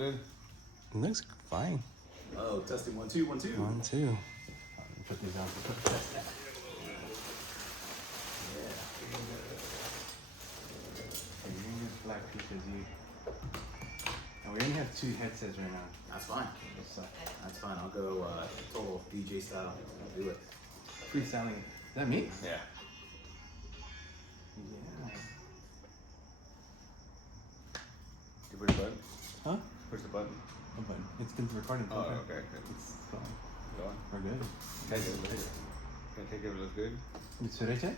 good? It looks fine. Oh, testing 1 2 1 2. 1 2. Put these on for quick test now. Yeah. And you're gonna get black because you. And we only have 2 headsets right now. That's fine. That's fine. I'll go total DJ style. I'll do it. Freestyling. Is that me? Yeah. Yeah. You push the button? Huh? Push the button. Oh, but it's been recording. Oh, okay. It's going. Go on. We're good. Can I take it look good? It's derecha?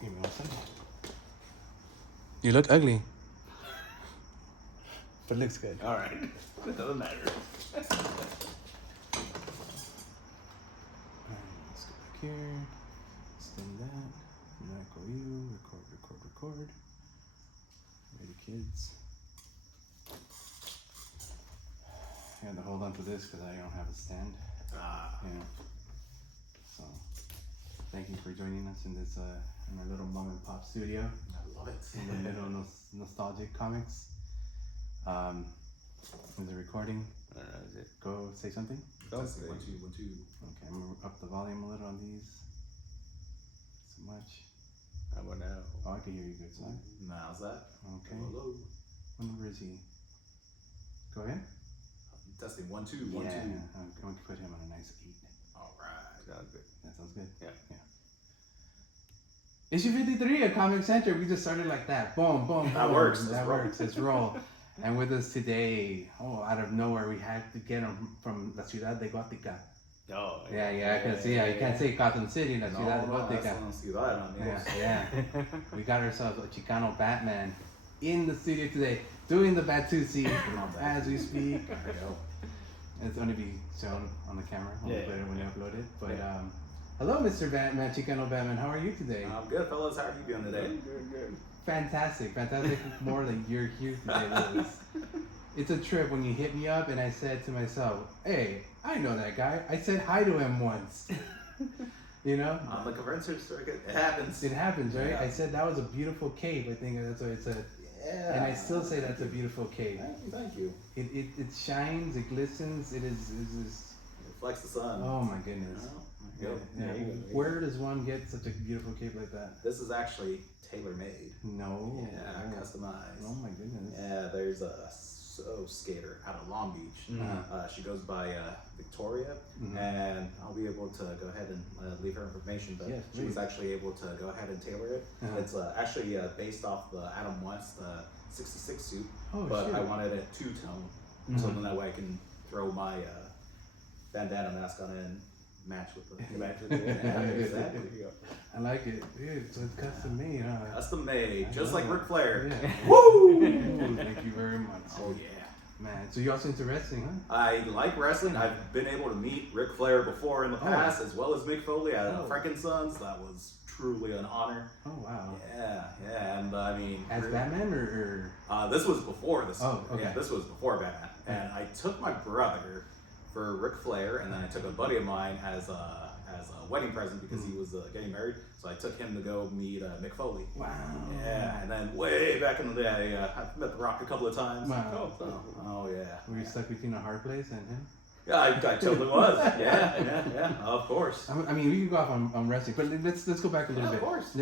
Give me 1 second. You look ugly. But it looks good. All right. It doesn't matter. Alright, let's go back here. Extend that. Echo you. Record. Ready, kids. I had to hold on to this because I don't have a stand. Yeah. So, thank you for joining us in this in our little mom and pop studio. I love it. In the middle of nostalgic comics. Is it recording? Is it? Go say something. Testing 1 2 1 2. Okay, I'm gonna up the volume a little on these. So much. How about now? Oh, I can hear you good, son. How's that? Okay. Hello. What number is he? Go ahead. Testing 1 2 1 2. I'm going to put him on a nice 8. All right. Sounds good. That sounds good. Yeah. Issue 53 at ComiCentric. We just started like that. Boom, boom, That boom. works. That works. Let's roll. And with us today, out of nowhere, we had to get him from La Ciudad de Gótica. Oh, Yeah, I can see. Yeah, you can't say Gotham City, La Ciudad de No, Gótica. that's not Ciudad, amigos. Yeah. We got ourselves a Chicano Batman in the studio today, doing the Batusi as we speak. There we go. It's going to be shown on the camera when we upload it. But Yeah. hello, Mr. Batman, Chicano Batman. How are you today? I'm good, fellas. How are you doing today? Good. Fantastic. More than you're here today with us. It's a trip when you hit me up and I said to myself, hey, I know that guy. I said hi to him once. You know? On the convention circuit, it happens. It happens, right? Yeah. I said that was a beautiful cave. I think that's what I said. Yeah. And I still say that's a beautiful cave. Thank you. It shines, it glistens, it is It reflects the sun. oh my goodness. Well, Yeah. there you go. Where does one get such a beautiful cave like that? This is actually tailor-made. No. Yeah, customized. Oh my goodness. Yeah, there's a skater out of Long Beach. She goes by Victoria, and I'll be able to go ahead and leave her information. But Yes, she was please. actually able to go ahead and tailor it. It's actually based off the Adam West 66 suit, Oh, but shit. I wanted it two-tone, so then that way I can throw my bandana mask on it and match with the Yeah, exactly. I like it. Dude, so it's custom made, huh? Custom made, I just love like it. Ric Flair. Yeah. Woo! Thank you very much. Oh yeah. Man, so you're also into wrestling, huh? I like wrestling. I've been able to meet Ric Flair before in the past, as well as Mick Foley at Frankenstein's. That was truly an honor. Oh, wow. Yeah, and I mean, As Batman or? this was before this. Oh, okay. Yeah, this was before Batman. And I took my brother for Ric Flair, and then I took a buddy of mine as a wedding present because he was getting married. So I took him to go meet Mick Foley. Wow. Yeah, and then way back in the day, I met The Rock a couple of times. Wow. Oh yeah. Were you stuck between a hard place and him? Yeah, I totally was. Yeah, of course. I mean, we can go off on wrestling, but let's go back a little bit. Of course.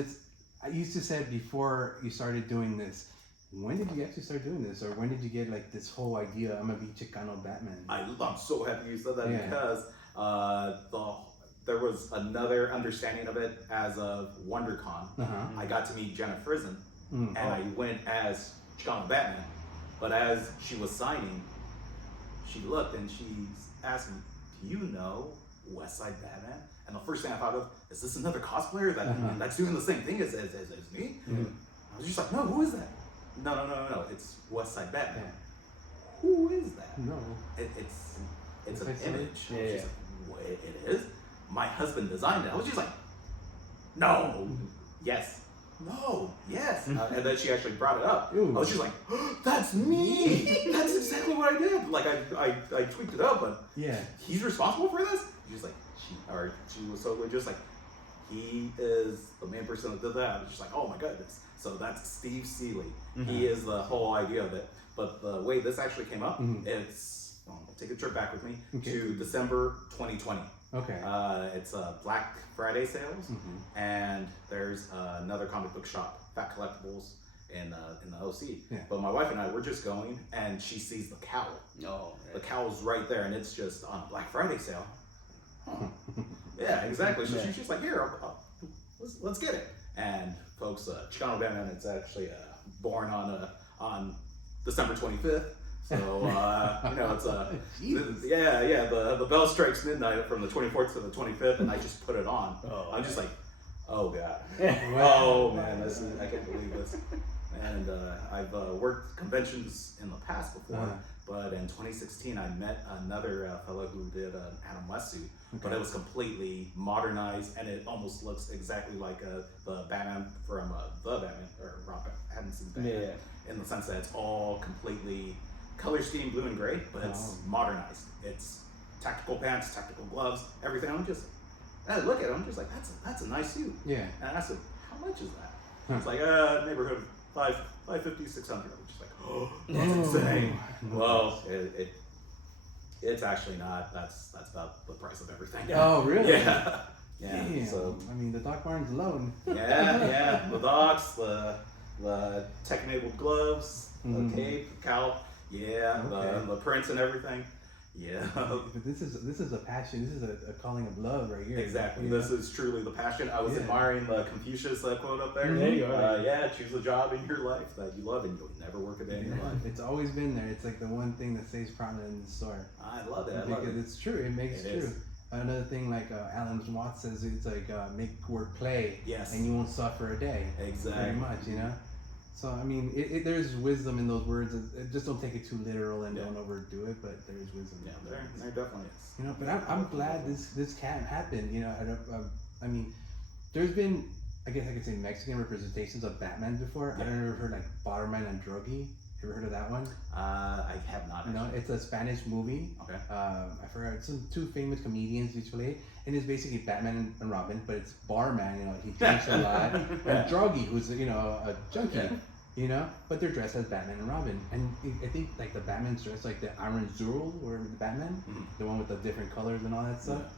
I used to say before you started doing this, when did you actually start doing this, or when did you get like this whole idea? I'm gonna be Chicano Batman. I'm so happy you said that Yeah. because there was another understanding of it as of WonderCon. I got to meet Jenna Frizen, and I went as Chicano Batman. But as she was signing, she looked and she asked me, "Do you know West Side Batman?" And the first thing I thought of is this another cosplayer that's doing the same thing as me? I was just like, no, who is that? No, it's West Side Batman. Yeah. Who is that? No. It's an I saw it. image. Yeah. She's like, what, it is? My husband designed it. I was just like, no, yes, no, yes. And then she actually brought it up. Ooh. I was just like, that's me. That's exactly what I did. Like I tweaked it up, but Yeah. he's responsible for this. She's like, she was totally just like, he is the main person that did that. I was just like, oh my goodness. So that's Steve Seeley. He is the whole idea of it. But the way this actually came up, it's, take a trip back with me to December 2020. Okay. It's Black Friday sales, and there's another comic book shop, Fat Collectibles, in the OC. Yeah. But my wife and I, we're just going, and she sees the cowl. Oh, The cowl's right there, and it's just on Black Friday sale. Huh. Yeah, exactly. So she's just like, here, let's get it. And folks, Chicano Batman, it's actually born on December 25th. So, it's the bell strikes midnight from the 24th to the 25th, and I just put it on. I'm just like, oh God. Oh man, I can't believe this. And I've worked conventions in the past before, but in 2016 I met another fellow who did an Adam West suit, but it was completely modernized, and it almost looks exactly like the Batman from the Batman, or Rob Pattinson's Batman, in the sense that it's all completely color scheme blue and gray, but it's modernized. It's tactical pants, tactical gloves, everything. I'm just, I look at it, I'm just like, that's a nice suit. Yeah. And I said, how much is that? It's like neighborhood of 550, 600. I'm just like, oh, that's insane. Well, it's actually not. That's about the price of everything. Oh, really? Yeah. Yeah. Damn. So I mean, the Doc Martens alone. yeah. The docks, the tech-enabled gloves, the cape, the cowl. Yeah, the prints and everything. Yeah. But this is a passion. This is a calling of love right here. Exactly. This is truly the passion. I was admiring the Confucius quote up there. There you are. Choose a job in your life that you love, and you'll never work a day in your life. It's always been there. It's like the one thing that stays prominent in the store. I love it. Because it's true. It makes it true. Another thing, like Alan Watts says, it's like make work play. Yes. And you won't suffer a day. Exactly. Very much, So I mean, there's wisdom in those words. Just don't take it too literal and don't overdo it. But there is wisdom. Yeah, there definitely is. But I'm glad this can't happen. I mean, there's been, I guess I could say, Mexican representations of Batman before. I don't know if you've heard like Barman and Drogi. Ever heard of that one? I have not. No, it's a Spanish movie. Okay. I forgot, it's two famous comedians usually, and it's basically Batman and Robin, but it's Barman. He drinks a lot, and Drogi, who's a junkie. But they're dressed as Batman and Robin, and I think like the Batman's dressed like the Iron Zurul or the Batman, the one with the different colors and all that stuff. Yeah.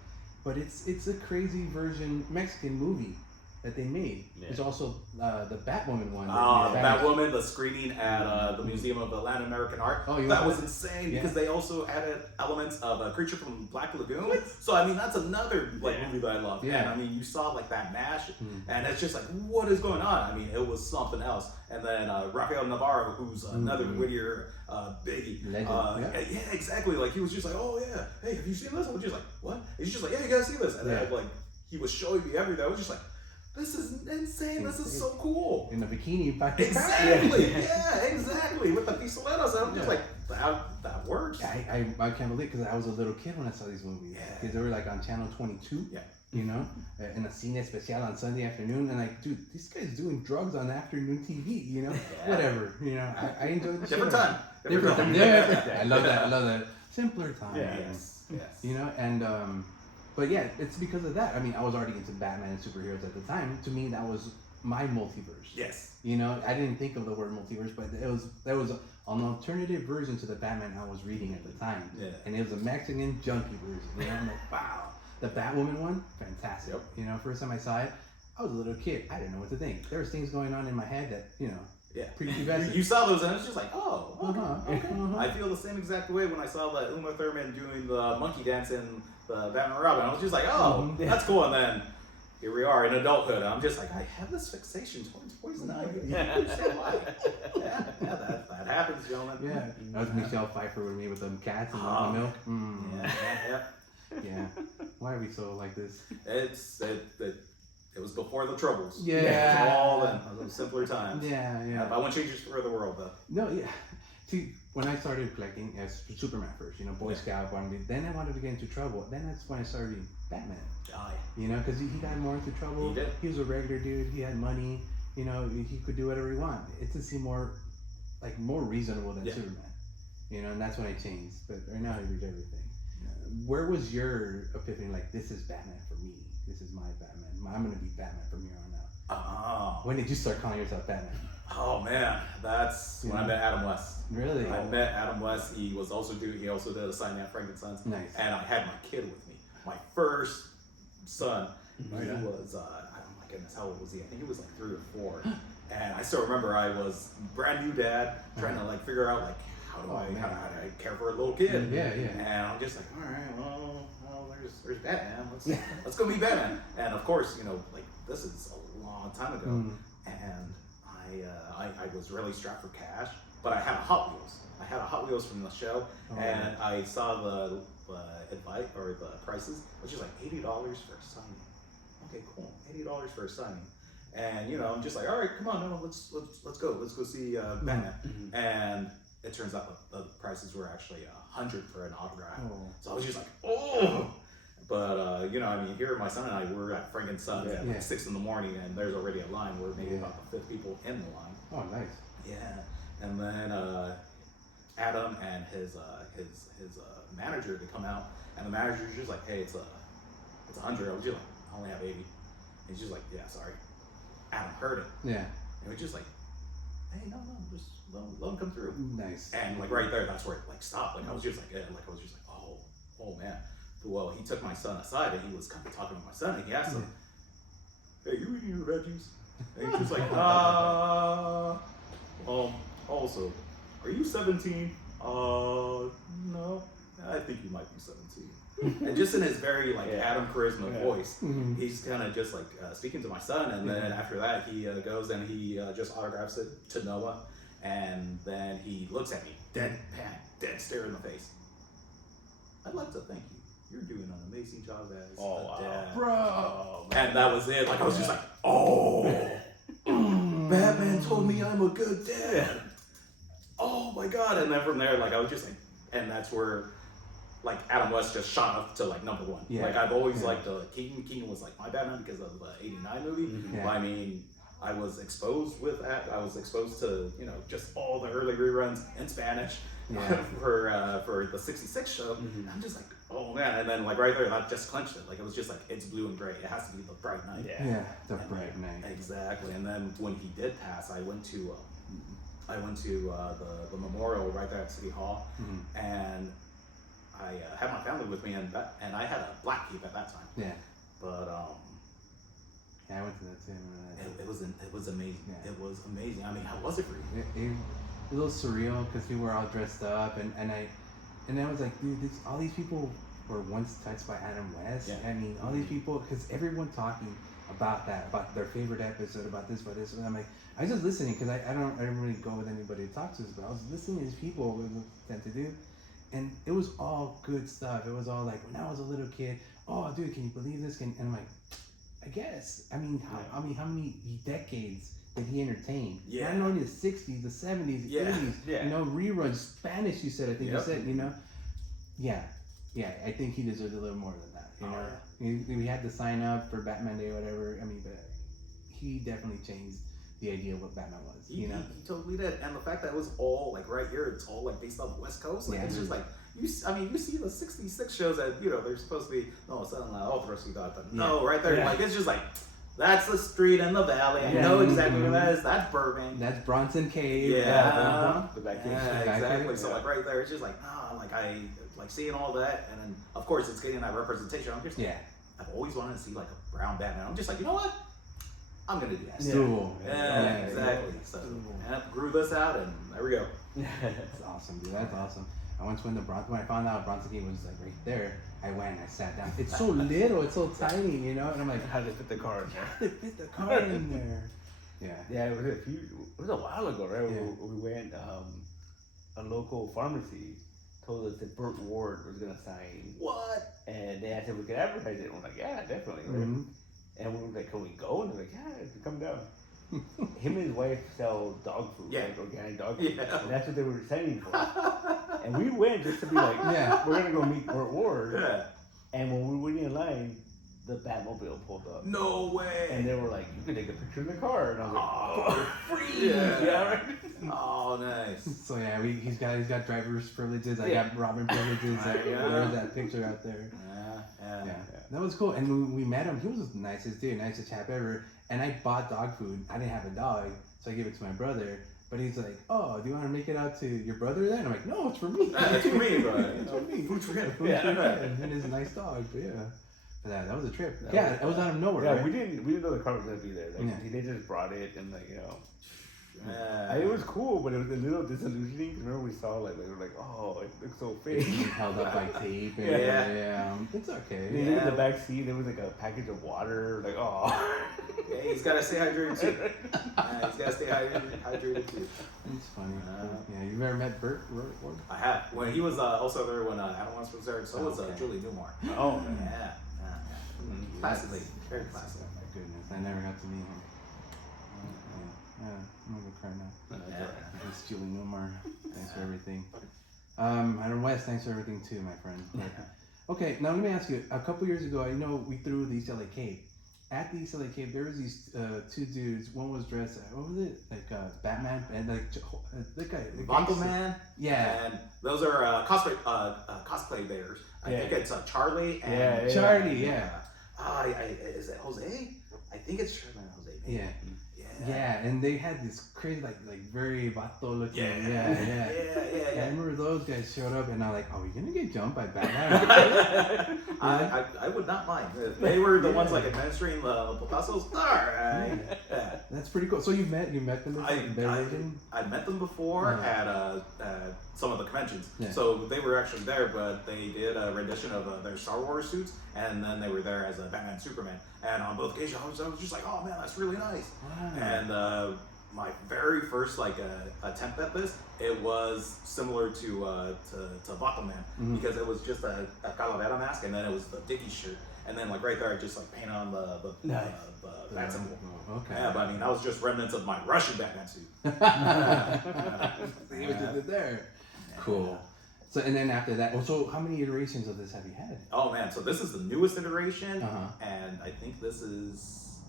But it's a crazy version Mexican movie that they made. Yeah. There's also the Batwoman one. Batwoman, the screening at the Museum of Latin American Art. That was insane because they also added elements of a creature from Black Lagoon. What? So I mean, that's another movie that I love. Yeah. And I mean, you saw like that mash, and it's just like, what is going on? I mean, it was something else. And then Rafael Navarro, who's another Whittier biggie. Legend. Yeah, exactly. Like he was just like, oh yeah, hey, have you seen this? I was just like, what? He's just like, yeah, you gotta see this. And then like he was showing me everything. I was just like, this is insane. This is so cool. In a bikini. Exactly. Yeah, exactly. With the pistoleros. I'm just like, that works. I can't believe, because I was a little kid when I saw these movies. Yeah. Because they were like on channel 22. Yeah. In a cine especial on Sunday afternoon. And like, dude, this guy's doing drugs on afternoon TV, Whatever. I enjoyed the Different time. Different time. Yeah. I love that. Simpler time. Yeah. Yes. And but yeah, it's because of that. I mean, I was already into Batman and superheroes at the time. To me, that was my multiverse. Yes. I didn't think of the word multiverse, but there was an alternative version to the Batman I was reading at the time. Yeah. And it was a Mexican junkie version. I'm like, wow. The Batwoman one, fantastic. Yep. First time I saw it, I was a little kid. I didn't know what to think. There was things going on in my head that, you saw those and it was just like, oh, okay. I feel the same exact way when I saw Uma Thurman doing the monkey dance in the Batman and Robin. I was just like, oh, that's cool. And then here we are in adulthood. I'm just like, I have this fixation towards poison ivy. Yeah, that happens, gentlemen. Yeah, that was Michelle Pfeiffer with me with them cats and the milk. Yeah. Why are we so like this? It was before the troubles. Yeah. It was all then. It was a simpler time. Yeah. I want changes for the world, though. No, yeah. See, when I started collecting as Superman first, Boy Scout, then I wanted to get into trouble. Then that's when I started reading Batman. Oh, yeah. Because he got more into trouble. He did. He was a regular dude. He had money. He could do whatever he wanted. It just seemed more reasonable than Superman. And that's when I changed. But right now, I read everything. Where was your epiphany? Like, this is Batman for me. this is my Batman. I'm gonna be Batman from here on out. Oh. When did you start calling yourself Batman? Oh man, that's when I met Adam West. Really? I met Adam West. He also did a signing at Frankenstein's. Nice. And I had my kid with me. My first son. Right He on. was oh my goodness, how old was he? I think he was like 3 or 4. And I still remember I was brand new dad trying to like figure out like how do I care for a little kid? Yeah. And I'm just like, all right, well there's Batman. Let's go meet Batman. And of course, you know, like this is a long time ago, and I was really strapped for cash, but I had a Hot Wheels. I had a Hot Wheels from the show, and I saw the advice or the prices, which is like $80 for a signing. Okay, cool, $80 for a signing. And you know, I'm just like, all right, come on, no, let's go see Batman. And it turns out the prices were actually $100 for an autograph. So I was just like, oh. But you know, I mean, here my son and I were at Frankenstein's at like 6 in the morning, and there's already a line. We're maybe about the 5th people in the line. Oh, nice. Yeah, and then Adam and his manager, they come out, and the manager's just like, hey, it's 100. I was just like, I only have 80. And he's just like, yeah, sorry. Adam heard it. Yeah. And we're just like, hey, no, just let him come through. Nice. And like right there, that's where it like stopped. Like I was just like, oh man. Well, he took my son aside, and he was kind of talking to my son, and he asked him, hey, you eating your veggies? And he was like, also, are you 17? No, I think you might be 17. And just in his very like Adam charisma voice, he's kind of just like speaking to my son, and then after that he goes and he just autographs it to Noah, and then he looks at me, dead stare in the face. I'd like to thank you. You're doing an amazing job as a dad. Bro. And that was it. Like I was just like, Batman told me I'm a good dad. Oh my god. And then from there, like I was just like, and that's where like Adam West just shot up to like number 1. Yeah. Like I've always liked Keaton. Keaton was like my Batman because of the '89 movie. Yeah. Well, I mean, I was exposed with that. I was exposed to, you know, just all the early reruns in Spanish for the '66 show. I'm just like, oh man. And then like right there, that just clinched it. Like it was just like, it's blue and gray. It has to be the bright night. Yeah, the bright night. Exactly. And then when he did pass, I went to the memorial right there at City Hall, and I had my family with me, and I had a black cape at that time. Yeah. But yeah, I went to that too. it was amazing. Yeah. It was amazing. I mean, how was it for you? It was a little surreal because we were all dressed up, and I was like, dude, all these people were once touched by Adam West. Yeah. I mean, all these people, because everyone talking about that, about their favorite episode, about this, and I'm like, I was just listening because I don't really go with anybody to talk to us, but I was listening to these people what we tend to do, and it was all good stuff. It was all like, when I was a little kid, oh dude, can you believe this? And I'm like, I guess. I mean, how many decades did he entertain? Yeah. Not only the 60s, the 70s, the 80s. Yeah. You know, reruns, Spanish. You said, I think you said. You know, yeah. I think he deserves a little more than that. You know, we had to sign up for Batman Day or whatever. I mean, but he definitely changed the idea of what Batman was. He totally did. And the fact that it was all like right here, it's all like based on the West Coast. Like it's just like you see the '66 shows that, you know, they're supposed to be all the rest of God, but no, right there, like it's just like, that's the street in the valley. I know exactly where that is. That's Burbank. That's Bronson Cave. The back cave. exactly. So like right there, it's just like I like seeing all that, and then of course it's getting that representation. I'm just I've always wanted to see like a brown Batman. I'm just like, you know what? I'm gonna do that. Stool. Yeah, exactly. So grew this out, and there we go. That's awesome, dude. That's awesome. I went to when I found out Bronson Cave was like right there, I went and I sat down. It's so little, it's so tiny, you know? And I'm like, how did they fit the car in there? How did they fit the car in there? Yeah, it was a while ago, right? Yeah. We went, a local pharmacy told us that Burt Ward was gonna sign. What? And they asked if we could advertise it, and we're like, yeah, definitely. Mm-hmm. And we were like, can we go? And they're like, yeah, come down. Him and his wife sell dog food, like organic dog food. Yeah. And that's what they were signing for. And we went just to be like, we're gonna go meet Burt Ward. Yeah. And when we were waiting in line, the Batmobile pulled up. No way. And they were like, you can take a picture in the car. And I was like, oh, free. Right? Oh, nice. So yeah, he's got driver's privileges. I got Robin privileges. There's that picture out there. That was cool. And when we met him, he was the nicest dude, nicest chap ever. And I bought dog food. I didn't have a dog, so I gave it to my brother. But he's like, "Oh, do you want to make it out to your brother then?" I'm like, "No, it's for me. It's for me, bro. It's for me. Food's for him. And it's a nice dog, but yeah. But that was a trip. It was out of nowhere. Yeah, right? we didn't know the car was gonna be there. Like, they just brought it and like, you know. It was cool, but it was a little disillusioning. Remember, we saw like we were like, "Oh, it looks so fake." Held up by tape. And it's okay. They look at the back seat. There was like a package of water. Like, oh. Yeah, he's gotta stay hydrated too. He's gotta stay hydrated too. It's funny. You've ever met Bert? I have. When he was also there when Adam West was there, so was Julie Newmar. Oh, yeah. Classic lady, very classic. Oh my goodness, I never got to meet him. I'm gonna go cry now. It's Julie Newmar. Thanks for everything. Adam West, thanks for everything too, my friend. Okay, now let me ask you. A couple years ago, I know we threw the East LA Cape. At the East LA Cape, there was these two dudes. One was dressed, what was it? Like Batman and like the guy. Bundleman. Yeah. And those are cosplay bears. I think it's Charlie and Charlie. Is it Jose? I think it's Charlie and Jose. Yeah. Yeah, and they had this crazy, like very vato looking. Yeah. I remember those guys showed up, and I'm like, "Are we gonna get jumped by Batman?" I would not mind. If they were the ones like administering the Picassos. All right. Yeah. That's pretty cool. So you met them? I met them before at some of the conventions. Yeah. So they were actually there, but they did a rendition of their Star Wars suits, and then they were there as a Batman and Superman. And on both occasions, I was just like, "Oh man, that's really nice." Wow. And my very first attempt at this, it was similar to Batman because it was just a Calavera mask, and then it was the Dickie shirt, and then like right there, I just like painted on the bat symbol. Okay. Yeah, but I mean, that was just remnants of my Russian Batman suit. See what you did there. Cool. So and then after that, so how many iterations of this have you had? Oh man, so this is the newest iteration, and I think this is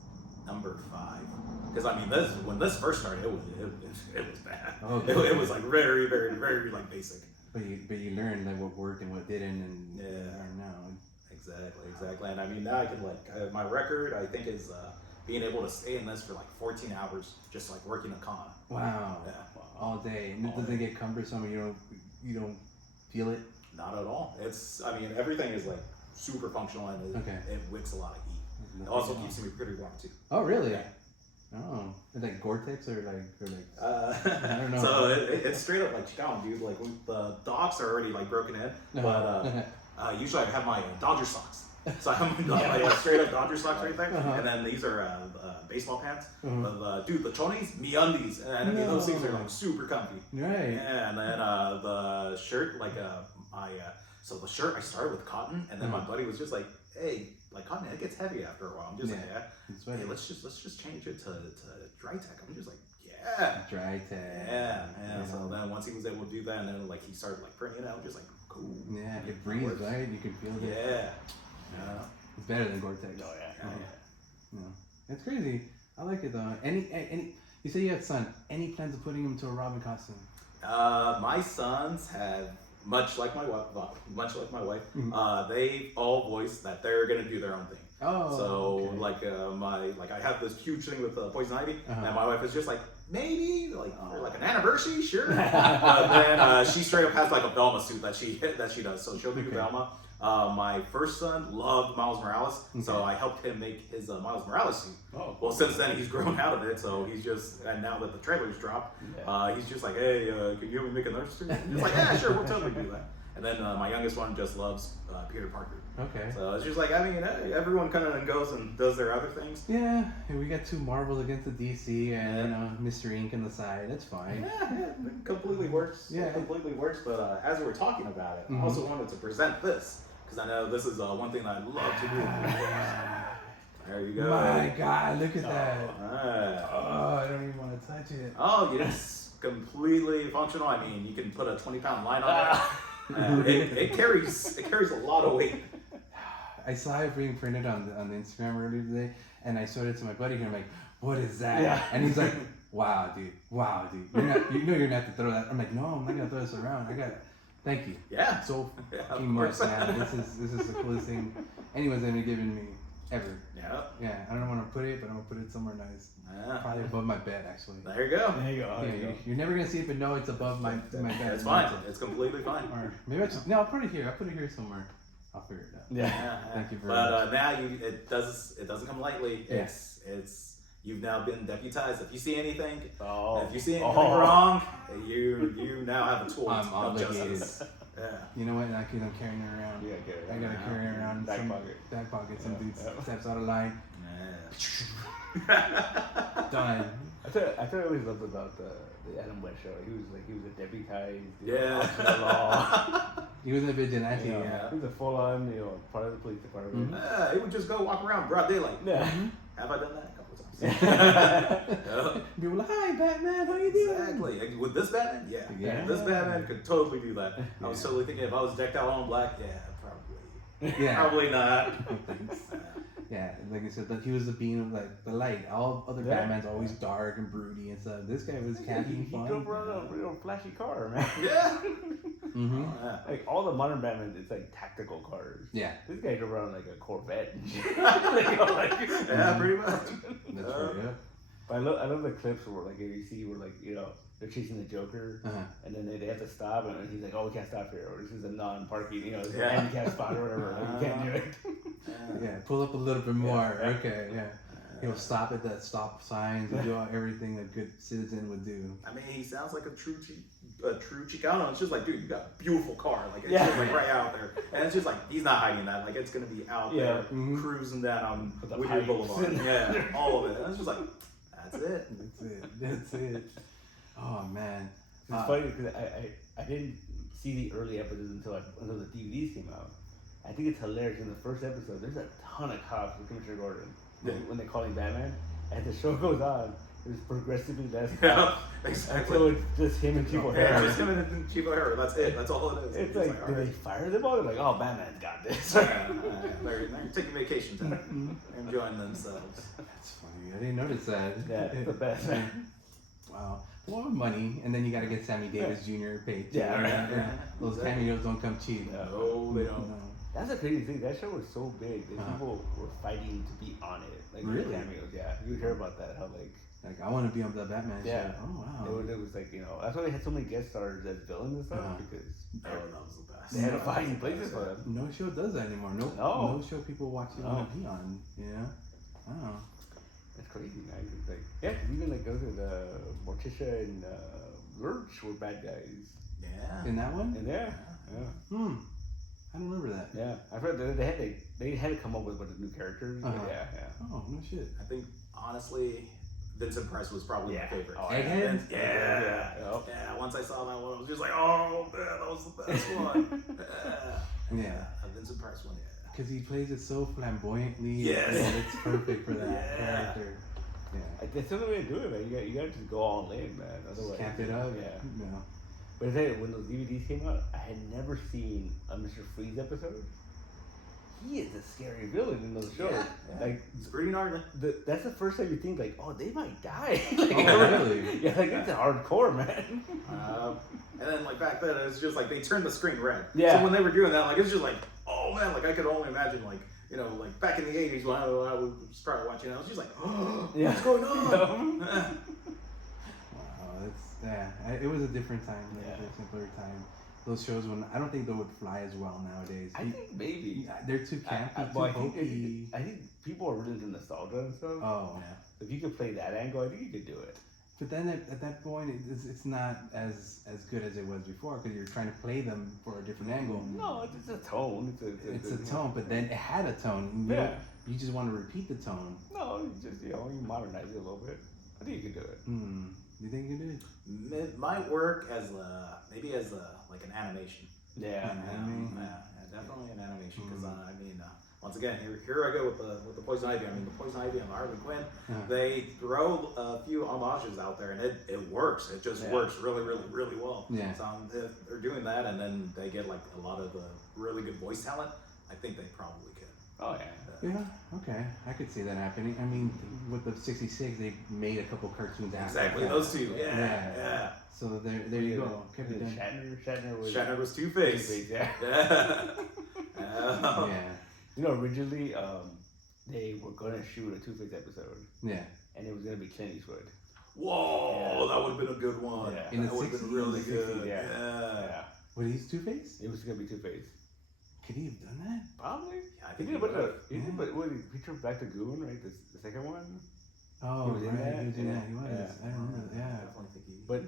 number 5. Because I mean, when this first started, it was bad. Okay. It was like very, very, very like basic. But you learned like what worked and what didn't, and now. Exactly. And I mean, now I can like my record, I think, is being able to stay in this for like 14 hours, just like working a con. Wow. Yeah. All day. And it doesn't get cumbersome. You don't feel it. Not at all. I mean, everything is like super functional, and it wicks a lot of heat. It also keeps me pretty warm too. Oh, really? Yeah. Oh, is like Gore-Tex or like I don't know. So it's straight up like Chicano, dude. Like the docks are already like broken in, but usually I have my Dodger socks. So I have my straight up Dodger socks right there, and then these are baseball pants. But dude, the chonies, MeUndies, and I mean those things are like super comfy. Right. Yeah, and then the shirt, so the shirt I started with cotton, and then my buddy was just like, "Hey, like cotton, it gets heavy after a while." I'm just like, "Hey, let's just change it to dry tech." I'm just like, "Yeah, dry tech." Yeah. So then once he was able to do that, and then like he started like printing it out, just like cool. Yeah, it breathes, right? You can feel it. Yeah. It's better than Gore-Tex. Oh yeah. No, it's crazy. I like it though. Any? You say you have a son. Any plans of putting him into a Robin costume? My sons have. Much like my wife, they all voiced that they're gonna do their own thing. Oh. So I have this huge thing with Poison Ivy, and my wife is just like, maybe for like an anniversary, sure. But then she straight up has like a Velma suit that she does, so she'll do Velma. My first son loved Miles Morales, so I helped him make his Miles Morales suit. Oh. Well, since then he's grown out of it, so and now that the trailers dropped, he's just like, "Hey, can you help me make another suit?" He's like, "Yeah, sure, we'll totally do that." And then my youngest one just loves Peter Parker. Okay. So it's just like, I mean, everyone kind of goes and does their other things. Yeah, and we got 2 Marvels against the DC, and Mr. Ink on the side. That's fine. Yeah, it completely works. Yeah, it completely works. But as we were talking about it, I also wanted to present this because I know this is one thing that I love to do. There you go. My God, look at that. I don't even want to touch it. Oh, it's completely functional. I mean, you can put a 20-pound line on it. It carries a lot of weight. I saw it being printed on the Instagram earlier today, and I showed it to my buddy here. I'm like, "What is that?" Yeah. And he's like, "Wow, dude. You're gonna have to throw that." I'm like, "No, I'm not gonna throw this around. I Thank you. Yeah. So Yeah, of fucking much, course. man. This is the coolest thing anyone's ever given me ever. Yeah. Yeah, I don't know where to put it, but I'm gonna put it somewhere nice. Yeah. Probably above my bed, actually. There you go. There you go. Yeah, There you go. you're never gonna see it, but no, it's above my bed. It's fine. It's completely fine. Or maybe I just I'll put it here. I'll put it here somewhere. I'll figure it out. Yeah. Thank you very But now it doesn't come lightly. Yeah. It's you've now been deputized. If you see anything, Oh. if you see anything wrong, you now have a tool I'm of obligated. justice. Yeah. You know what? I'm carrying it around. Yeah, get it. I gotta carry it around. Back some pocket. Back pocket. Some Yeah, dude yeah. steps out of line. Yeah. Done. I always loved about the Adam West show. He was a deputized. Yeah. Law. He was a vigilante. You know, Yeah. He was a full-on, part of the police department. Yeah, he would just go walk around broad daylight. Yeah. Have I done that a couple of times? Yeah. People like, hi Batman, how you doing? Exactly. With this Batman, yeah. Yeah. This Batman could totally do that. I was totally thinking if I was decked out all in black, yeah, probably. Yeah. Probably not. Yeah, like I said, that he was the beam of like the light. All other Yeah. Batman's always dark and broody and stuff. This guy was He campy, fun. drove around a real flashy car, man. Yeah. Mm-hmm. Yeah. Like all the modern Batman, it's like tactical cars. Yeah, This guy drove around like a Corvette. Yeah, pretty much. that's right. Yeah. But I love the clips where like you see where they're chasing the Joker, Uh-huh. and then they have to stop, and he's like, "Oh, we can't stop here," or "This is a non-parking, it's a Yeah. handicap spot or whatever. Like, you can't do it." Yeah, pull up a little bit more. Yeah. Okay, yeah. He'll stop at the stop signs and do everything a good citizen would do. I mean, he sounds like a true Chicano. It's just like, dude, you got a beautiful car. Like, it's Yeah. just like right out there. And it's just like, he's not hiding that. Like, it's going to be out there Mhm. cruising down With the Whittier pipes. Boulevard. Yeah, all of it. And it's just like, that's it. That's it. Oh man. It's funny because I didn't see the early episodes until the DVDs came out. I think it's hilarious. In the first episode, there's a ton of cops with Commissioner Gordon when they call him Batman. As the show goes on, there's progressively less Yeah, cops exactly. until it's just him and Chief Yeah, O'Hara. just him and Chief O'Hara. That's it. That's all it is. It's just like, all did right. they fire them all? They're like, oh, Batman's got this. They're taking vacation time. They're enjoying themselves. That's funny. I didn't notice that. Yeah, it's the best. Wow. Well, money, and then you got to get Sammy Davis Jr. paid too. Yeah, right. Those cameos don't come cheap. No, they don't. No. That's a crazy thing. That show was so big that Uh-huh. people were fighting to be on it. Like Really? cameos, yeah. You hear about that? How Like, I want to be on the Batman Yeah. show. Oh, wow. it was like that's why they had so many guest stars as villains and stuff Uh-huh. because Oh, that was the best. they had to find places for them. No show does that anymore. No. No show people watch you No. want to be on. You know? Oh. That's crazy, man. 'Cause, like, yeah, 'cause even like those are the Morticia and Lurch were bad guys. Yeah. In that one? And yeah. I don't remember that. Yeah. I've heard that they had to come up with a bunch of new characters. but Uh-huh. Yeah. Oh, no shit. I think, honestly, Vincent Price was probably my favorite. Oh, Egghead? Yeah. Yep. Yeah, once I saw that one, I was just like, oh, man, that was the best one. Yeah. Vincent Price one, yeah. Because he plays it so flamboyantly. Yes. And it's perfect for that Yeah. character. Yeah. That's the only way to do it, man. You got to just go all in, man. Otherwise, Camp it up. Yeah. No. But I tell you, when those DVDs came out, I had never seen a Mr. Freeze episode. He is a scary villain in those shows. Yeah. Like It's pretty gnarly. that's the first time you think like, oh, they might die. Like, Oh, really? Yeah, like it's hardcore, man. And then, like, back then, it was just like they turned the screen red. Yeah. So when they were doing that, like, it's just like, oh, man, like, I could only imagine, like, like back in the 80s when I was probably watching it, I was just like, oh, Yeah. what's going on? Wow. It was a different time. Yeah. A simpler time. Those shows, I don't think they would fly as well nowadays. I think maybe. Yeah, they're too campy, Well, too hokey. I think people are really into nostalgia and stuff. Oh. If you could play that angle, I think you could do it. But then at that point, it's not as good as it was before because you're trying to play them for a different angle. No, it's just a tone. It's a tone, but then it had a tone. And Yeah. You just want to repeat the tone. No, you just you modernize it a little bit. I think you could do it. You think you did? It might work as maybe as like an animation. Yeah. Definitely an animation because once again, here I go with the Poison Ivy. I mean, the Poison Ivy and the Harley Quinn, they throw a few homages out there, and it works. It just works really, really, really well. Yeah. So if they're doing that, and then they get like a lot of the really good voice talent, I think they probably could. Oh yeah. Yeah, okay. I could see that happening. I mean, with the 66, they made a couple cartoons after. Exactly, those two. Yeah. So there you go. Kept it done. Shatner was Two-Face. Yeah. Yeah. You know, originally, they were gonna shoot a Two-Face episode. Yeah. And it was gonna be Clint Eastwood. Whoa, that would have been a good one. Yeah. In the that would have 60s? been really good. Yeah. Were these Two-Face? It was gonna be Two-Face. Could he have done that? Probably. I He think did, he but would've. he did, but what? He featured Back to Goon, right? The second one. Oh, He was in that? He was in that. He was. Yeah. I remember. I Yeah. definitely think he. But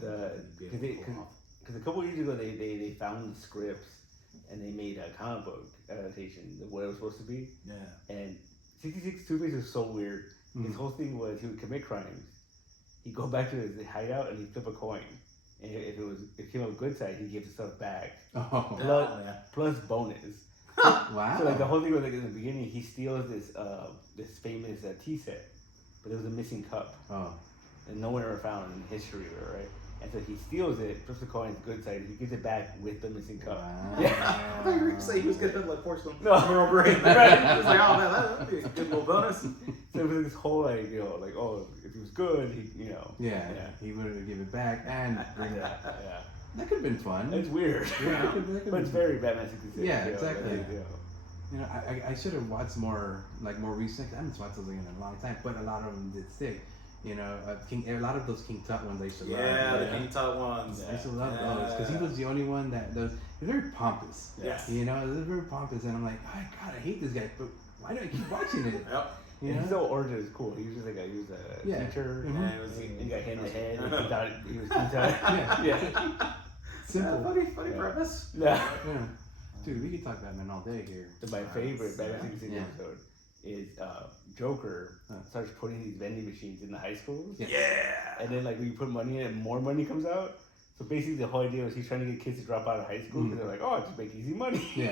he'd be able to pull off. because a couple years ago they found the scripts and they made a comic book adaptation of what it was supposed to be. Yeah. And 66 Two-Face was so weird. His whole thing was he would commit crimes. He'd go back to his hideout and he'd flip a coin. And if it came up good side, he'd give the stuff back. Oh. Plus bonus. Wow. So like the whole thing was like in the beginning, he steals this famous tea set, but there was a missing cup, and no one ever found in history, right? And so he steals it, flips the coin, good side, he gives it back with the missing cup. Wow. Yeah. I thought you were gonna say he was gonna like force some No. mineral brain. Right? He was like, oh man, that'd be a good little bonus. So it was this whole like, you know, like, oh, if he was good, he, you know. Yeah. He would give it back and bring it. Yeah. That could have been fun. It's weird. Yeah, that could've But it's been- very Batman 66. Yeah, you know, exactly. like, you know. You know, I should have watched more recent. I haven't watched those in a long time, but a lot of them did stick. You know, a lot of those King Tut ones I used to love. Yeah, the King Tut ones. I used to love those because he was the only one that does. He's very pompous. Yes. You know, he's very pompous, and I'm like, oh, God, I hate this guy, but why do I keep watching it? Yep. You His know? whole origin is cool. He was just like he was a teacher. Mhm. And he got hit in the head. And he thought he was King Tut. Yeah. Simple. Funny premise. Yeah. Yeah. Dude, we could talk Batman all day here. My favorite Batman 66 Yeah. episode is Joker starts putting these vending machines in the high schools. Yeah. And then like when you put money in it, more money comes out. So basically the whole idea was he's trying to get kids to drop out of high school because they're like, oh, just make easy money. Yeah.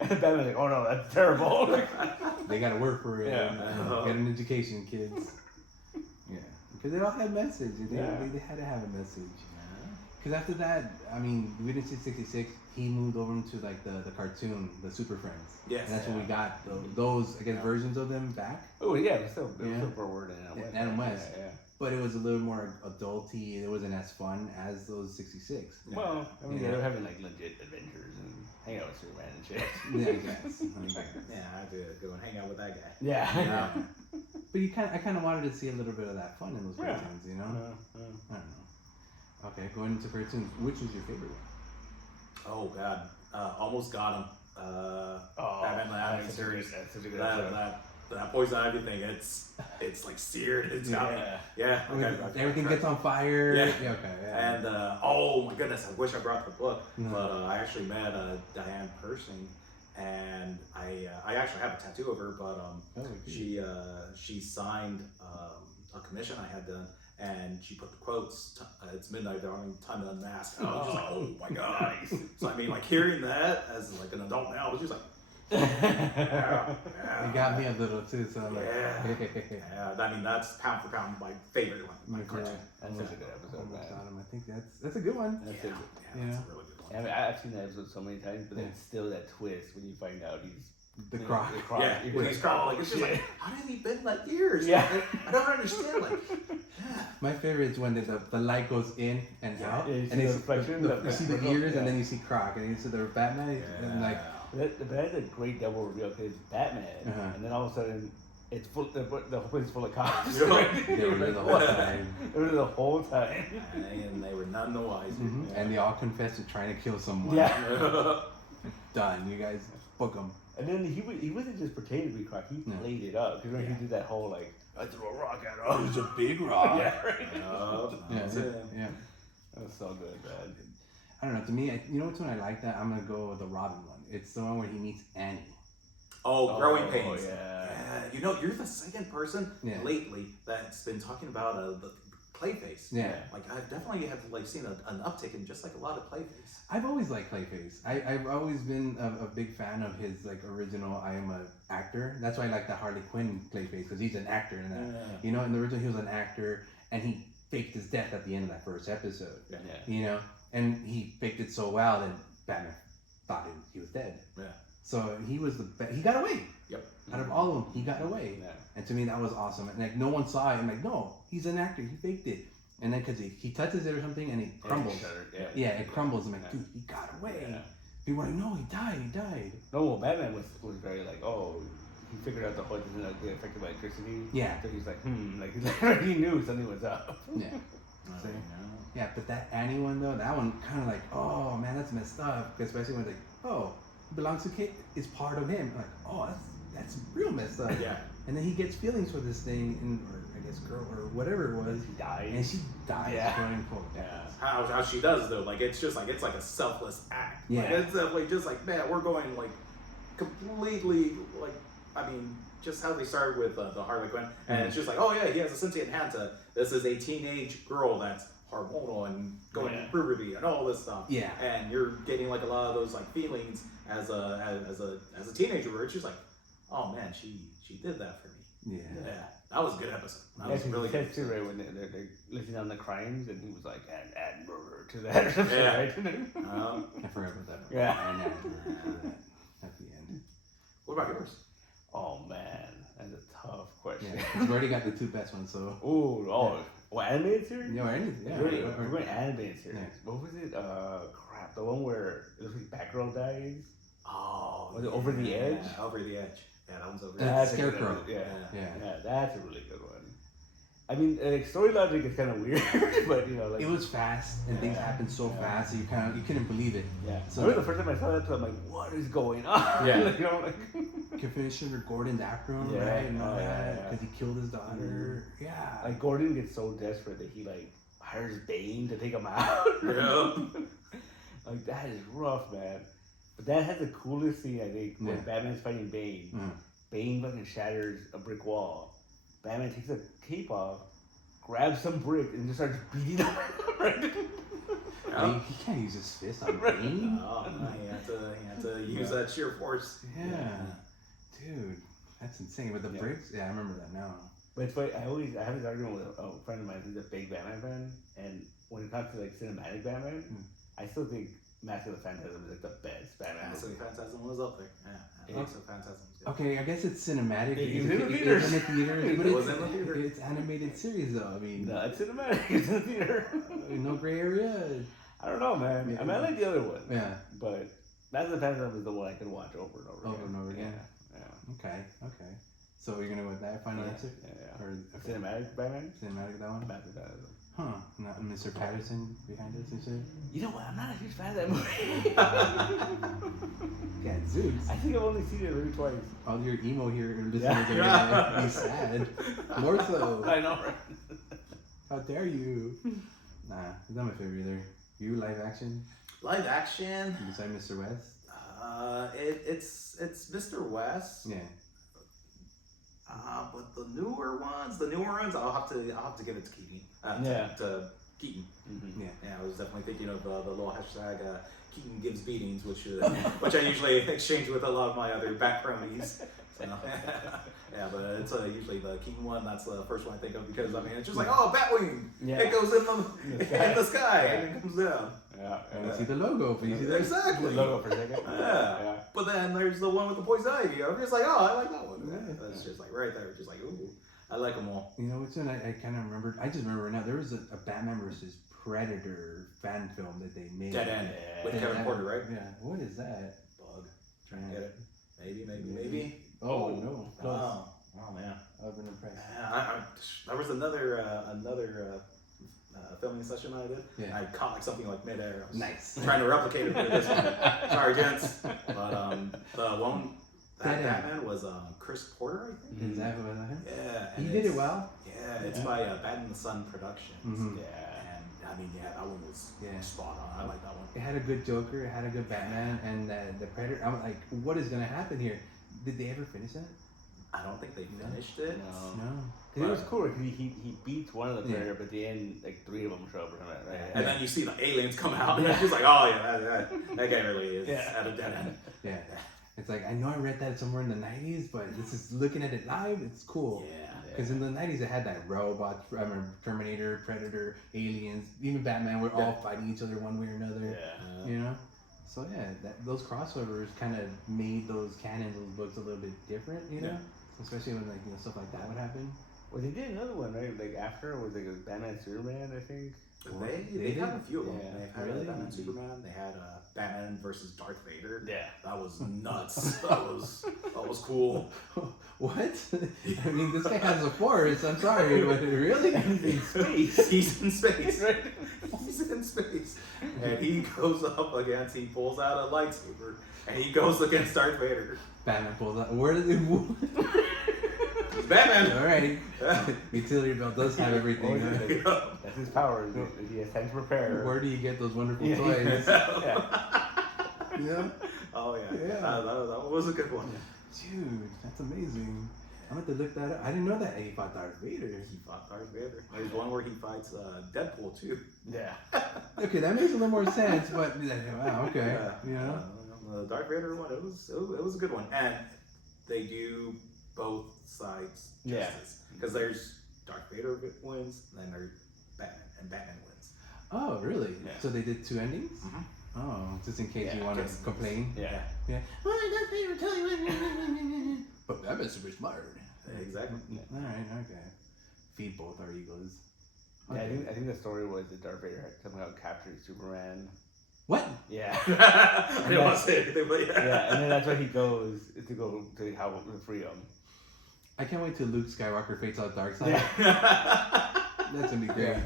And Batman's like, oh no, that's terrible. They gotta work for it. Yeah. And get an education, kids. Yeah. Because they all had message. They had to have a message. Because after that, I mean, we didn't see 66. He moved over into like the cartoon, the Super Friends. Yes. And that's when we got those, I guess, versions of them back. Oh yeah, it was still forward and Adam West. Yeah. But it was a little more adulty. It wasn't as fun as those 66. Well, I mean, Yeah. they were having like legit adventures and hang out with Superman and shit. Yeah, I guess. Yeah, I have to go and hang out with that guy. Yeah. But I kind of wanted to see a little bit of that fun in those cartoons, you know? I don't know. Okay, going into cartoons, which was your favorite one? Oh God, almost got him. Batman the Animated Series. That's such a good episode. That poison ivy thing. It's like seared. It's got me. Yeah. Okay. Everything gets on fire. Yeah. Okay. Yeah. And oh my goodness, I wish I brought the book. No. But I actually met Diane Persing, and I actually have a tattoo of her. But she signed a commission I had done. And she put the quotes, it's midnight, darling, time to unmask. And I was just like, oh my God. So I mean, like hearing that as like an adult now, I was just like, yeah. It got me a little too, so I'm like, yeah. I mean, that's pound for pound my favorite one. My cartoon. That's such a good episode, man. I think that's a good one. That's a really good one. I mean, I've seen that episode so many times, but then still that twist when you find out he's the Croc. Yeah, when he's Croc, like it's just like, how did he been like years? Yeah. I don't understand. Like, my favorite is when the light goes in and out, you and see the you reflection, see the ears, and then you see Croc, and you see the Batman, and like. But that's a great double reveal because it's Batman, and then all of a sudden it's full. The whole place is full of cops. They were there the whole time. They were there the whole time. and they were none the wiser. And they all confessed to trying to kill someone. Yeah. Done. You guys book them. And then he wasn't just pretending to be Croc. He played it up because he did that whole like I threw a rock at him. Oh, it was a big rock. Yeah, right. Yeah. That was so good, man. I don't know. To me, you know which one I like that? I'm gonna go with the Robin one. It's the one where he meets Annie. Oh, Growing Pains. Yeah. You know, you're the second person lately that's been talking about the Clayface. Yeah. Like I definitely have like seen an uptick in just like a lot of Clayface. I've always liked Clayface. I've always been a big fan of his like original I am a actor. That's why I like the Harley Quinn Clayface because he's an actor in that. Yeah. You know, in the original he was an actor and he faked his death at the end of that first episode. Yeah. You know, and he faked it so well that Batman thought he was dead. Yeah. So he was he got away. Yep. Out of all of them, he got away. Yeah. And to me, that was awesome. And like no one saw it. I'm like, no, he's an actor. He faked it. And then because he touches it or something and it crumbles. Yeah, it crumbles. I'm like, dude, he got away. Yeah. People were like, no, he died. No, well, Batman was very like, oh, he figured out the whole thing that get affected by electricity. Yeah. So he's like, like he knew something was up. Yeah. So, yeah, but that Annie one though, that one kind of like, oh man, that's messed up. Especially when it's like, oh, it belongs to Kate. It's part of him. I'm like, oh, that's real messed up. Yeah. And then he gets feelings for this thing, or I guess girl or whatever it was. He died. And she dies. Yeah. Quote unquote. Yeah. How she does though, like it's like a selfless act. Yeah. Like, it's definitely just like, man, we're going like completely like, I mean, just how they started with the Harley Quinn, and it's just like, oh yeah, he has a sentient hand. This is a teenage girl that's hormonal and going through puberty and all this stuff. Yeah. And you're getting like a lot of those like feelings as a teenager where it's just like, oh man, she did that for me. Yeah. Yeah. That was a good episode. That was really good. good. Too, right, when they're listing down the crimes, and he was like, add murder to that or something, Yeah. right? I forgot about that. Yeah. And at the end. What about yours? Oh man, that's a tough question. Yeah, 'cause we already got the two best ones, so. Well, animated series? Yeah, or anything. Yeah. We're going animated series. Yeah. What was it? Crap, the one where it looks like Batgirl dies. Oh, Was it Over the Edge? Over the Edge. Yeah, that one's over the That's edge. Scarecrow. Yeah. Yeah. That's a really good one. I mean, like, story logic is kind of weird, but you know, like It was fast, and things happened so fast, so you couldn't believe it. yeah. So- I remember the first time I saw that, I'm like, what is going on? Yeah. Like, you know, like Commissioner Gordon's after him, Yeah. right? And all Oh, yeah, that, yeah. because he killed his daughter. Yeah. like Gordon gets so desperate that he like hires Bane to take him out. Yeah. Like that is rough, man. But that has the coolest scene I think when Yeah. Batman's fighting Bane. Mhm. Bane fucking shatters a brick wall. Batman takes a cape off, grabs some brick, and just starts beating him. Right? He can't use his fist on Bane. Oh, no, he had to use that sheer force. Yeah. Dude, that's insane. With the Yeah. bricks, yeah, I remember that now. But it's funny, I have this argument with a friend of mine who's a big Batman fan, and when it comes to like cinematic Batman, I still think Mask of the Phantasm is like the best Batman. Mask of the Phantasm was up there. Yeah, Mask of the Phantasm was good. Okay, I guess it's cinematic. It because was in the it theaters. was in the theaters, but It was in the theater. it's animated series though. I mean, No, it's cinematic. It's in the theater. no gray area. I don't know, man. I mean, I like the other one. Yeah. But Mask of the Phantasm is the one I can watch over and over again. Over and over again. Yeah. Okay. So you're gonna go with that final answer? Yeah. Or Cinematic Batman? cinematic that one? Mask of the Phantasm. Huh? Not Mr. Patterson behind us and shit. You know what? I'm not a huge fan of that movie. Yeah, Zeus. I think I've only seen it maybe twice. All your emo here listeners Yeah. are gonna be sad. More so. I know, right? How dare you? Nah, it's not my favorite either. You live action? Live action. Beside Mr. West? It's Mr. West. Yeah. But the newer ones, I'll have to give it to Keaton. To Keaton. Mm-hmm. Yeah. Yeah, I was definitely thinking of the little hashtag Keaton gives beatings, which I usually exchange with a lot of my other back cronies. So, yeah, but it's usually the Keaton one. That's the first one I think of because I mean it's just like Batwing. Yeah. It goes in the sky and it comes down. Yeah. And you see the logo. You see that? Exactly. The logo for a second. Yeah. But then there's the one with the poison ivy. I'm just like, I like that one. Yeah. That's just like right there. Just like, ooh, I like them all. You know which one I kind of remembered? I just remember right now. There was a Batman versus Predator fan film that they made. Dead End with Dead Kevin End. Porter, right? Yeah. What is that? Bug. Trying to get it. Maybe. Oh, no. Close. Oh man. I've been impressed. There was another filming session I did. Yeah. I caught like something like midair. I was Nice. trying to replicate it with this one. Sorry, gents. But the one that Batman was Chris Porter, I think. Is that what I heard? Yeah. He and did it it's- well. Yeah, it's by Bat and the Sun Productions. Mhm. Yeah. And I mean, that one was spot on. I like that one. It had a good Joker. It had a good Batman, and the Predator. I'm like, what is gonna happen here? Did they ever finish that? I don't think they finished it. No. No. Cause it was cool because he beats one of the Predator, but at the end, like 3 of them show up for him, right? And then you see the aliens come out, and it's just like, oh yeah, that guy really is Yeah. at a dead end. Yeah. It's like I know I read that somewhere in the '90s, but this is looking at it live. It's cool. Yeah. Because in the '90s it had that robots, I remember Terminator, Predator, aliens, even Batman. We're all fighting each other one way or another. Yeah. You know. So yeah, those crossovers kind of made those canon, those books a little bit different, you know, especially when like stuff like that would happen. Well, they did another one, right? Like after was like a Batman Superman, I think. They had a few of them. Yeah. They had Really? Batman Superman. They had Batman versus Darth Vader. Yeah. That was nuts. that was cool. What? I mean, this guy has a force. I'm sorry, but really? He's in space. He's in space. He's in space. And he goes up against, he pulls out a lightsaber, and he goes against Darth Vader. Batman pulls out. Where did it? He's Batman. All right. Utility belt does have everything. Huh? That's his power. He has time to prepare. Where do you get those wonderful Yeah. toys? Yeah. Yeah. Oh yeah. Yeah. That was a good one. Dude, that's amazing. I'm going to look that up. I didn't know that he fought Darth Vader. He fought Darth Vader. There's one where he fights Deadpool too. Yeah. Okay, that makes a little more sense, but wow, okay. Yeah. The Darth Vader one, it was a good one, and they do both sides justice because there's Darth Vader wins, and then there's Batman, and Batman wins. Oh, really? Yeah. So they did two endings? Mhm. Oh, just in case Yeah, you want to just- complain. Yeah. Yeah. Oh, Darth Vader tell you. But Batman's super smart. Exactly. All right, okay. Feed both our egos. Yeah, Okay. I think the story was that Darth Vader had somehow captured Superman. What? Yeah. I didn't want to say anything, but yeah. Yeah, and then that's why he goes to go to how to free him. I can't wait till Luke Skywalker fates out dark side. Yeah. That's gonna be great.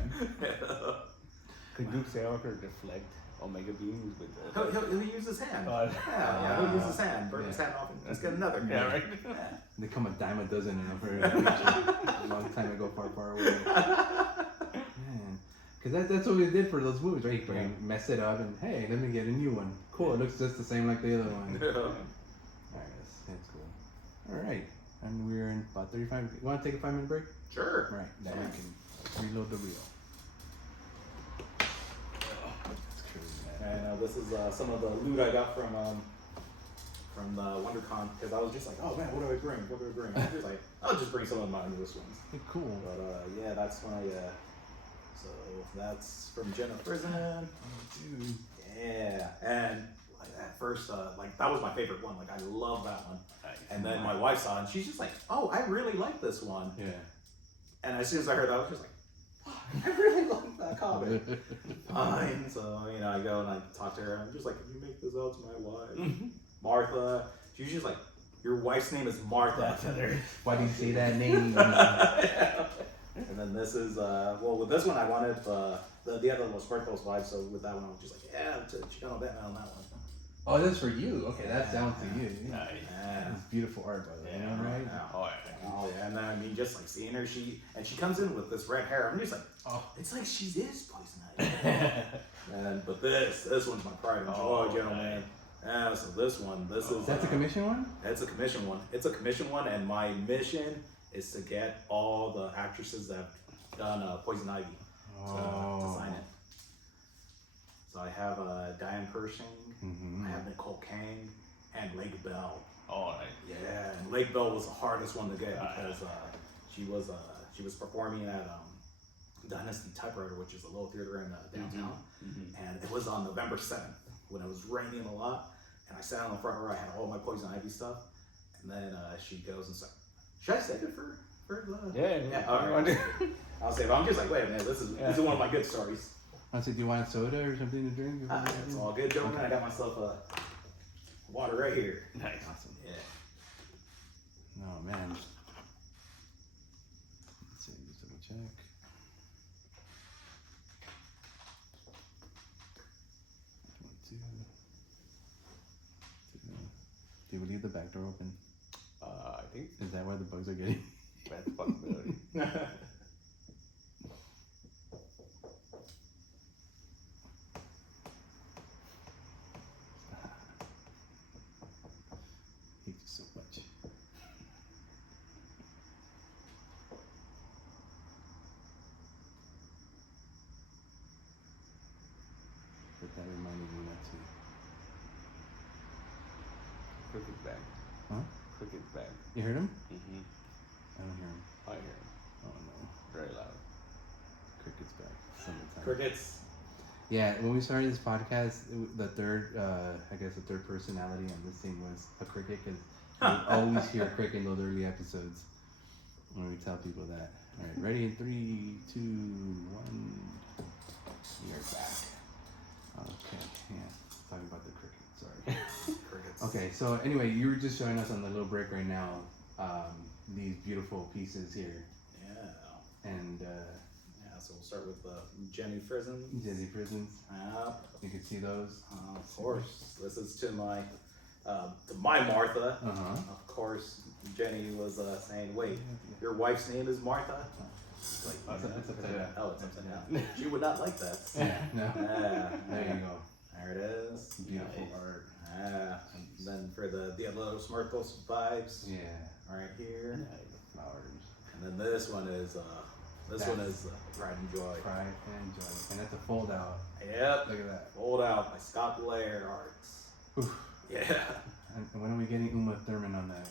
Could Luke Skywalker deflect Omega beams with the... He'll use his hand. Yeah. He'll use his hand. Burn his hand off and just get another. Yeah, right? Yeah. They come a dime a dozen in for a picture. A long time ago, far, far away. Man. Because that's what we did for those movies, right? Yeah. Mess it up and, hey, let me get a new one. Cool, it looks just the same like the other one. Yeah. Alright, that's cool. Alright, and we're in about 35. You want to take a 5-minute break? Sure. Alright, then we can reload the reel. That's crazy, man. And this is some of the loot I got from the WonderCon because I was just like, oh man, what do I bring? What do I bring? I was just like, I'll just bring some of my newest ones. Hey, cool. But yeah, that's when so that's from Jenna Prison. Oh, dude. Yeah, and like at first, like that was my favorite one. Like I love that one. And then my wife saw it, and she's just like, oh, I really like this one. Yeah. And as soon as I heard that, I was just like, I really like that comic. Fine. So, I go and I talk to her. I'm just like, can you make this out to my wife? Martha. She's just like, your wife's name is Martha. Why do you say that name? And then this is, well, with this one, I wanted the other Los Muertos vibe. So with that one, I was just like, yeah, to Chicano Batman on that one. Oh, that's for you. Okay, that's down to you. Nice. Yeah. It's beautiful art, by the way. Yeah, Right? Oh yeah, and then I mean, just like seeing her, she comes in with this red hair. I'm just like, oh, it's like she is Poison Ivy. But this one's my pride and joy, gentlemen. Yeah, so this is. That's a commission one? That's a commission one. It's a commission one, and my mission is to get all the actresses that have done Poison Ivy to sign it. So I have Diane Pershing, I have Nicole Kang, and Lake Bell. Oh, nice. Yeah, and Lake Bell was the hardest one to get because she was performing at Dynasty Typewriter, which is a little theater in downtown, and it was on November 7th when it was raining a lot, and I sat on the front row. I had all my Poison Ivy stuff, and then she goes and said, "Should I save it for the?" Yeah. All right. I'll save it. I'm just like, wait a minute, this is one of my good stories. I said, do you want soda or something to drink? It's all good, gentlemen. I got myself water right here. Nice. Awesome. Yeah. Oh, man. Let's see, just double check. Did we leave the back door open? I think Is that why the bugs are getting? that's a possibility. Hate you so much. But that reminded me not to. Crooked's back. Huh? Crooked's back. You heard him? Mm-hmm. I don't hear him. I hear him. Oh no. Very loud. Cricket's back. Summertime. Crickets. Yeah, when we started this podcast, the third personality on this thing was a cricket, because you always hear a cricket in those early episodes when we tell people that. All right, ready in 3, 2, 1. We are back. Okay, yeah, talking about the cricket. Sorry. Crickets. Okay, so anyway, you were just showing us on the little break right now these beautiful pieces here, Yeah. and So we'll start with Jenny Frizen. Jenny Prisons. You can see those. Of course. This is to my Martha. Of course, Jenny was saying, "Wait, your wife's name is Martha?" Like, That's upside down. oh, it's upside down. She would not like that. Yeah, no. There you go. There it is. Beautiful Nice. art. And then for the Dia de los Muertos vibes, Yeah. right here. Flowers. And then this one is Pride and Joy. Pride and Joy. And that's a fold out. Yep. Look at that. Fold out by Scott Blair Arts. Oof. Yeah. And when are we getting Uma Thurman on that?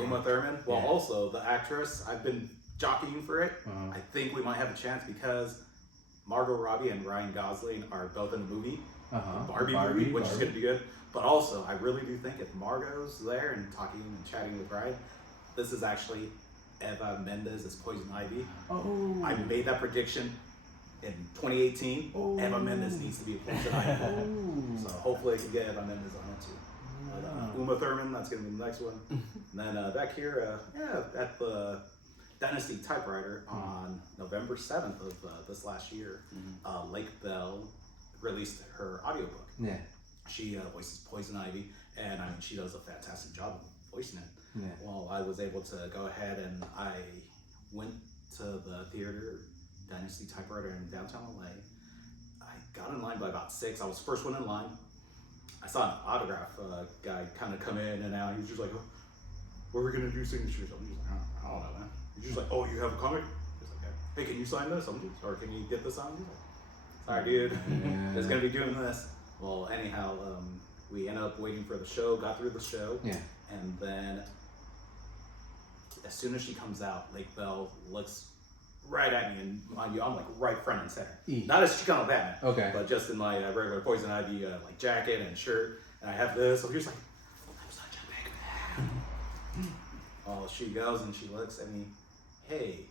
Uma Thurman. Well, Yeah. also the actress. I've been jockeying for it. Uh-huh. I think we might have a chance because Margot Robbie and Ryan Gosling are both in the movie, Barbie movie, which is going to be good. But also, I really do think if Margot's there and talking and chatting with Ryan, this is actually Eva Mendes as Poison Ivy. Oh. I made that prediction in 2018. Oh. Eva Mendes needs to be a Poison Ivy. Oh. So hopefully I can get Eva Mendes on it too. But, Uma Thurman, that's going to be the next one. And then back here, at the Dynasty Typewriter on November 7th of this last year, Lake Bell released her audiobook. Yeah. She voices Poison Ivy, and I mean, she does a fantastic job of voicing it. Yeah. Well, I was able to go ahead and I went to the theater, Dynasty Typewriter in downtown LA. I got in line by about 6. I was the first one in line. I saw an autograph guy kind of come in and out. He was just like, "Oh, what are we gonna do signatures?" I'm just like, I don't know, man. He's just like, "Oh, you have a comic?" He's like, "Hey, can you sign this?" Or can you get this on? He's like, "Sorry, dude. Yeah. It's gonna be doing this." Well, anyhow, we ended up waiting for the show, got through the show, Yeah. and then as soon as she comes out, Lake Bell looks right at me, and mind you, I'm like right front and center. Not as Chicano Batman, Okay. but just in my regular Poison Ivy like jacket and shirt, and I have this. So he's like, "I'm such a big fan." Oh, she goes and she looks at me. "Hey,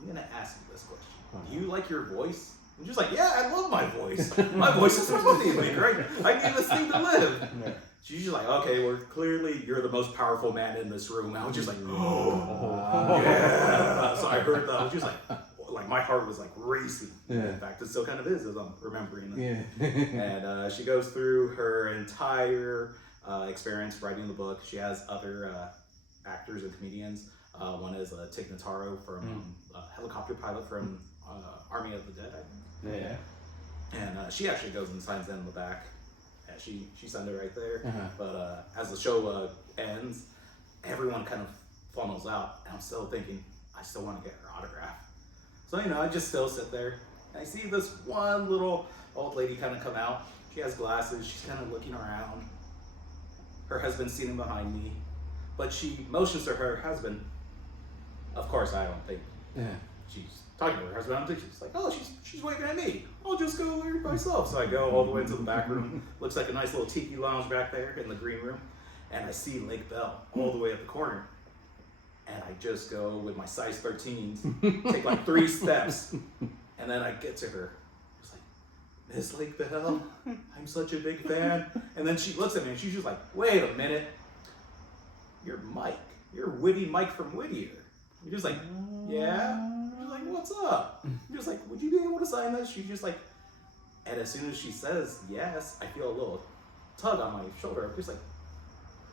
I'm gonna ask you this question. Do you like your voice?" I'm just like, "Yeah, I love my voice. My voice is amazing, right? I need this thing to live." She's just like, "Okay, well, clearly you're the most powerful man in this room." I was just like, "Oh, yeah." So I heard that. I was just like my heart was like racing. Yeah. In fact, it still kind of is as I'm remembering it. Yeah. And she goes through her entire experience writing the book. She has other actors and comedians. One is Tig Notaro from helicopter pilot from Army of the Dead, I think. Yeah. And she actually goes and signs in the back. Yeah, she signed it right there. Uh-huh. But as the show ends, everyone kind of funnels out, and I'm still thinking, I still want to get her autograph. So, I just still sit there, and I see this one little old lady kind of come out. She has glasses, she's kind of looking around. Her husband's sitting behind me, but she motions to her husband. Of course, I don't think she's talking to her husband. I'm thinking, she's like, "Oh, she's waving at me. I'll just go there myself." So I go all the way into the back room. Looks like a nice little tiki lounge back there in the green room. And I see Lake Bell all the way at the corner. And I just go with my size 13s, take like 3 steps, and then I get to her. It's like, "Miss Lake Bell, I'm such a big fan." And then she looks at me and she's just like, "Wait a minute. You're Mike. You're Witty Mike from Whittier." You're just like, "Yeah?" She's like, "What's up?" I'm just like, "Would you be able to sign this?" She's just like, and as soon as she says yes, I feel a little tug on my shoulder. I'm just like,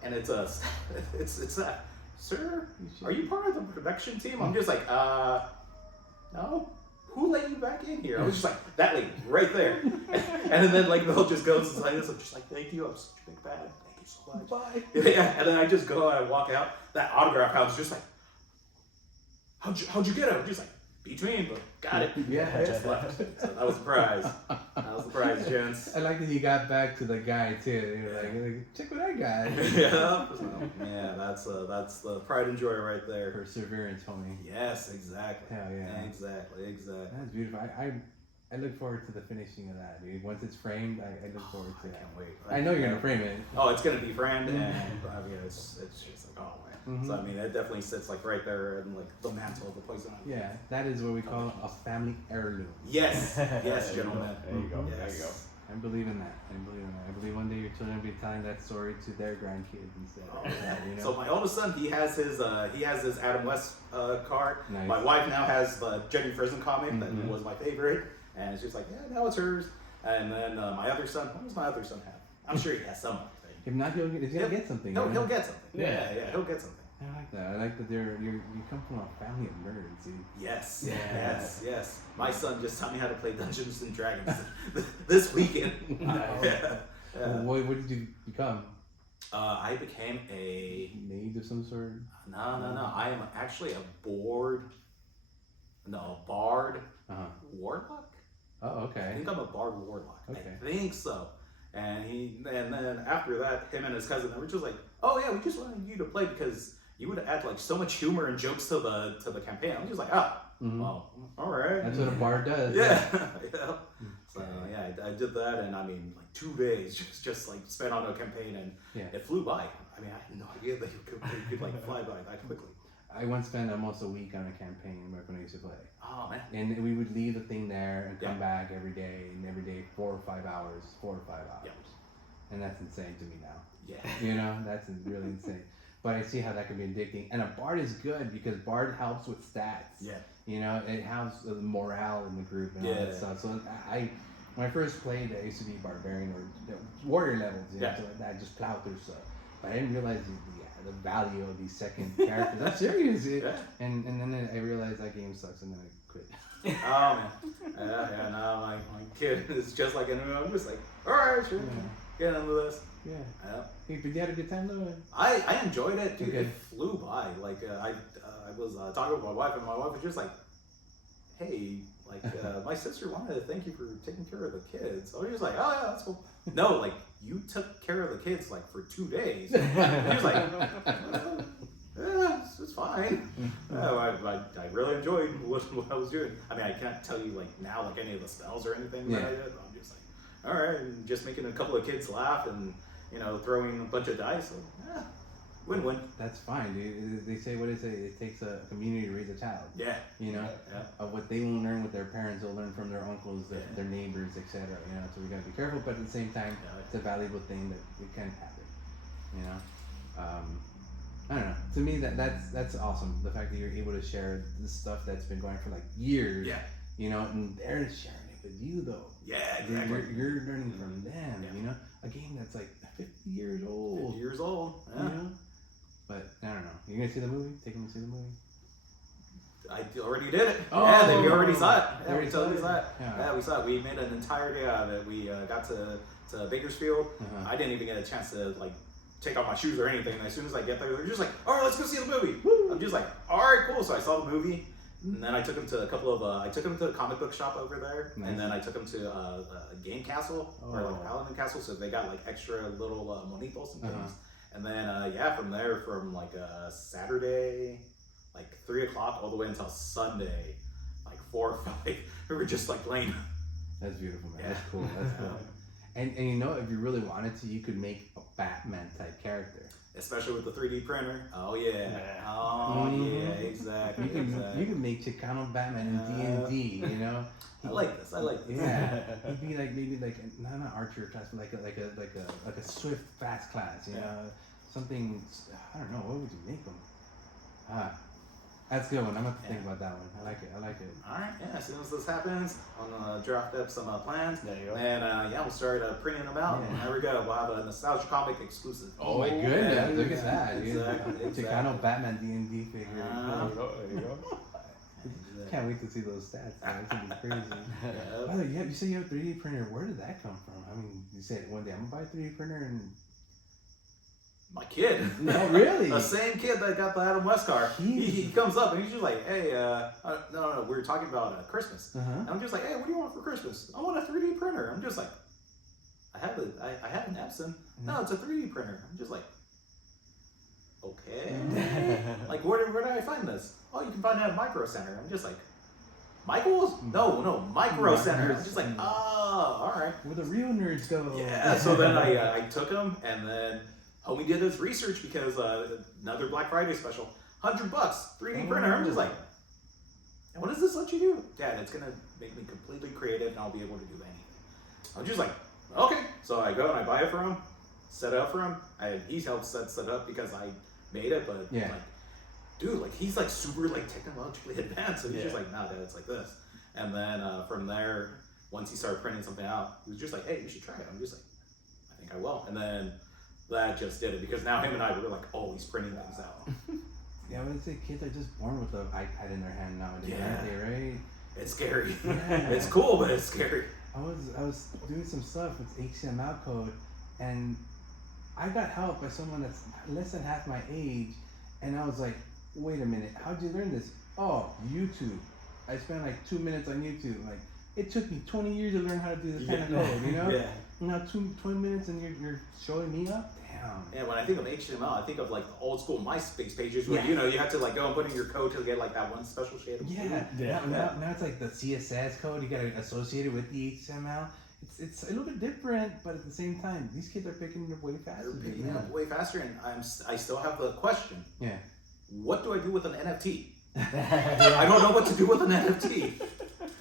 and it's that, "Sir, are you part of the production team?" I'm just like, "No. Who let you back in here?" I was just like, that lady right there. And then like Bill just goes and signs this. I'm just like, "Thank you. I'm such a big fan. Thank you so much." Bye. Yeah. And then I just go and I walk out. That autograph house just like, How'd you get it?" I'm just like, "Between, but got it." Yeah. I just left. So that was the prize. That was the prize, gents. I like that he got back to the guy too. You're like, "Check what I got." Yeah. Yeah, that's the pride and joy right there. Perseverance, homie. Yes, exactly. Hell yeah. Exactly. That's beautiful. I look forward to the finishing of that, dude. Once it's framed, I look forward to I that. can't wait. I know you're gonna frame it. Oh, it's gonna be framed, and I mean, it's just like, oh man. So I mean, it definitely sits like right there in like the mantle of the place. Yeah, that is what we call a family heirloom. Yes, yes, gentlemen. There you go. Yes. There you go. I believe in that. I believe one day your children will be telling that story to their grandkids instead. Oh, You know? So my oldest son, he has his Adam West card. Nice. My wife now has the Jenny Frison comic that was my favorite, and she's like, yeah, now it's hers. And then my other son, what does my other son have? I'm sure he has some other thing. If not, he's gonna get something. No, you know? he'll get something. Yeah, he'll get something. I like that. I like that you come from a family of nerds, dude. Yes, Yeah. yes. My son just taught me how to play Dungeons and Dragons this weekend. Yeah. What did you become? I became a Mage of some sort? no. I am actually a bard warlock. Oh, I okay. think I'm a bard warlock. Okay. I think so. And then after that, him and his cousin, they were just like, oh yeah, we just wanted you to play because you would add like so much humor and jokes to the campaign. I'm just like, well, all right. That's what a bard does. Yeah. Yeah. So yeah, I did that, and I mean, like 2 days just like spent on a campaign, and it flew by. I mean, I had no idea that you could like fly by that quickly. I once spent almost a week on a campaign back when I used to play. Oh man. And we would leave the thing there and come back every day, and every day 4 or 5 hours. Yep. And that's insane to me now. Yeah. You know, that's really insane. But I see how that can be addicting. And a bard is good because bard helps with stats. Yeah. You know, it helps the morale in the group and all that stuff. So when I first played, I used to be barbarian or warrior levels, you know, so like that, just plow through stuff. But I didn't realize the value of these second characters. I'm serious. And then I realized that game sucks, and then I quit. Oh man. Yeah, no, my kid is just like, I'm just like, all right, sure, get into this. Yeah. Yeah. Hey, but you had a good time though? I enjoyed it, dude. Okay. It flew by. Like I was talking with my wife, and my wife was just like, "Hey, like my sister wanted to thank you for taking care of the kids." I was just like, "Oh yeah, that's cool." No, like you took care of the kids like for 2 days. She was like, "It's fine." I really enjoyed what I was doing. I mean, I can't tell you like now like any of the spells or anything that I did. I'm just like, all right, and just making a couple of kids laugh and throwing a bunch of dice. So, win-win. That's fine, dude. They say, what is it? It takes a community to raise a child. Yeah. You know, what they won't learn with their parents, they'll learn from their uncles, their neighbors, etc. You know, so we gotta be careful, but at the same time, it's a valuable thing that we can happen. You know, I don't know. To me, that's awesome. The fact that you're able to share this stuff that's been going for like years. Yeah. You know, and they're sharing it with you though. Yeah, exactly. You're learning from them. You know, a game that's like 50 years old. 50 years old. Yeah. You know? But I don't know. You gonna see the movie? Take them to see the movie? I already did it. Oh, yeah, we already saw it. Yeah, already we totally saw saw it. it. Yeah. Yeah, we saw it. We made an entire day out of it. We got to Bakersfield. Uh-huh. I didn't even get a chance to like take off my shoes or anything. As soon as I get there, they're just like, "All right, let's go see the movie." Woo! I'm just like, "All right, cool." So I saw the movie, and then I took him to a couple of. I took him to a comic book shop over there, and then I took him to a game castle or like a paladin castle. So they got like extra little monitos and things. And then from there, from like Saturday, like 3 o'clock all the way until Sunday, like 4 or 5, we were just like playing. That's beautiful, man. That's cool. That's cool. And you know, if you really wanted to, you could make a Batman type character. Especially with the 3D printer. Oh yeah. Oh yeah. Exactly. You can make Chicano Batman in D&D. You know. I like this. Yeah. He'd be like maybe like not an archer class, but like a swift fast class. You know, something. I don't know. What would you make him? That's a good one. I'm gonna have to think about that one. I like it. All right. Yeah. As soon as this happens, I'm gonna draft up some plans. There you go. And we'll start printing them out. And there we go. We'll have a nostalgia comic exclusive. Oh my goodness! Yeah, Look at that. Exactly. Chicano Batman D&D figure. There you go. Can't wait to see those stats. Man. It's gonna be crazy. By the way, you say you have a 3D printer. Where did that come from? I mean, you said one day I'm gonna buy a 3D printer and. My kid. No, really? The same kid that got the Adam West car. He comes up and he's just like, "Hey, no, we were talking about Christmas." And I'm just like, "Hey, what do you want for Christmas?" "I want a 3D printer." I'm just like, I have an Epson. No, it's a 3D printer. I'm just like, okay. Like, where do I find this? "Oh, you can find it at Micro Center." I'm just like, Michael's? No, Micro Center. I'm just like, oh, all right. Where the real nerds go. Yeah, so then I took him, and then homie did his research because another Black Friday special, $100, 3D printer. I'm just like, what does this let you do? Dad, it's gonna make me completely creative, and I'll be able to do anything. I'm just like, okay. So I go and I buy it for him, set it up for him. He helped set it up because I made it, but like, dude, like he's like super like technologically advanced, so he's just like, nah, Dad, it's like this. And then from there, once he started printing something out, he was just like, hey, you should try it. I'm just like, I think I will. And then that just did it because now him and I were like always printing things out. Yeah, I would say kids are just born with an iPad in their hand nowadays, aren't they, right? It's scary. Yeah. It's cool, but it's scary. I was doing some stuff with HTML code, and I got help by someone that's less than half my age, and I was like, wait a minute, how'd you learn this? Oh, YouTube. I spent like 2 minutes on YouTube. Like, it took me 20 years to learn how to do this kind of code, you know? Yeah. Now 20 minutes and you're showing me up? Damn. Yeah, when I think of HTML, I think of like the old school MySpace pages where you have to like go and put in your code to get like that one special shade of blue. Now it's like the CSS code, you gotta associate it with the HTML. It's a little bit different, but at the same time, these kids are picking it up way faster. They're picking it up way faster, and I still have the question. Yeah. What do I do with an NFT? I don't know what to do with an NFT.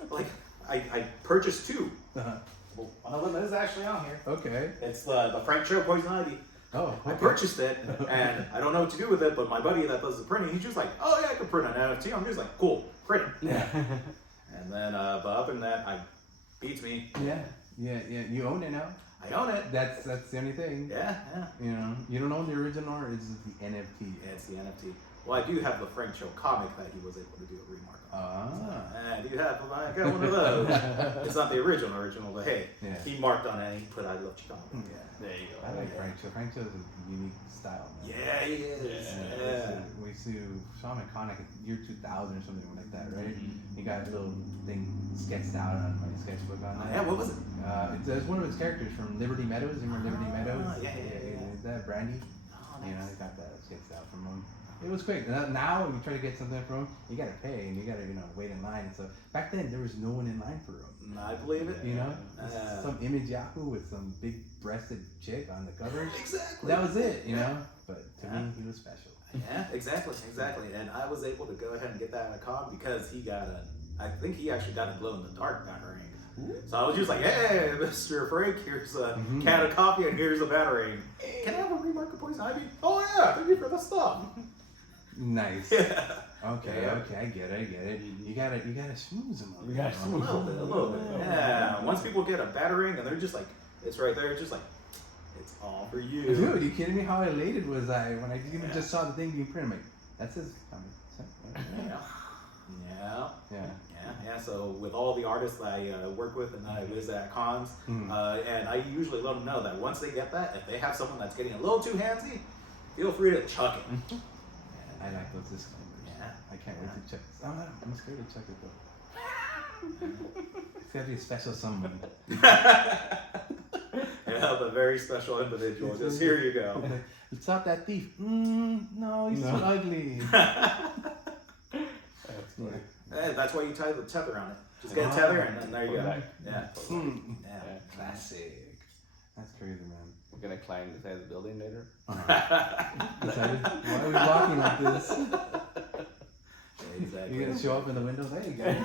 Like, I purchased two. Uh-huh. Well, one of them is actually on here. Okay. It's the Frank Show Poison Ivy. Oh, okay. I purchased it, and I don't know what to do with it, but my buddy that does the printing, he's just like, oh yeah, I can print an NFT. I'm just like, cool, print it. Yeah. And then, but other than that, beats me. Yeah. You own it now. I own it. That's the only thing. Yeah. You know, you don't own the original, or is it the NFT? Yeah, it's the NFT. Well, I do have the Frank Show comic that he was able to do a remark on. I do have, I got one of those. It's not the original, but hey, he marked on it and he put I love Chicano. Yeah. There you go. I like Frank Show. Frank Show is a unique style, man. Yeah, he is. Yeah. We saw him at Comic year 2000 or something like that, right? He got a little thing sketched out on my sketchbook on that. Yeah, what was it? It's one of his characters from Liberty Meadows. Remember Liberty Meadows? Yeah. Is that Brandy? Oh, You know, I got that sketched out from him. It was quick. Now, when you try to get something from him, you gotta pay and you gotta, wait in line. And so back then, there was no one in line for him. I believe it. You know, some image Yahoo with some big-breasted chick on the cover. Exactly. That was it. You know, but to me, he was special. Yeah, exactly. And I was able to go ahead and get that at a con because he got I think he actually got a glow-in-the-dark batarang. So I was just like, hey, Mr. Frank, here's a can of coffee and here's a batarang. Can I have a remark of Poison Ivy? Oh yeah, thank you for the stuff. Nice. Yeah. Okay, I get it. You gotta schmooze them You gotta schmooze A little bit. Yeah. Once people get a batarang and they're just like, it's right there, just like, it's all for you. Dude, are you kidding me? How elated was I when I even just saw the thing being printed? I'm like, that's his. Yeah. So with all the artists that I work with and I visit at cons, and I usually let them know that once they get that, if they have someone that's getting a little too handsy, feel free to chuck it. I like those disclaimers. Yeah. I can't wait to check this. I'm scared to check it though. It's gotta be a special someone. Yeah, a very special individual. Just here you go. It's not that thief. No, he's too ugly. That's funny. Hey, that's why you tie the tether on it. Just get a tether and then there you go. Yeah. Classic. That's crazy, man. We're gonna climb the side of the building later. Excited? Why are we walking like this? Exactly. You're gonna show up in the windows? Hey guys.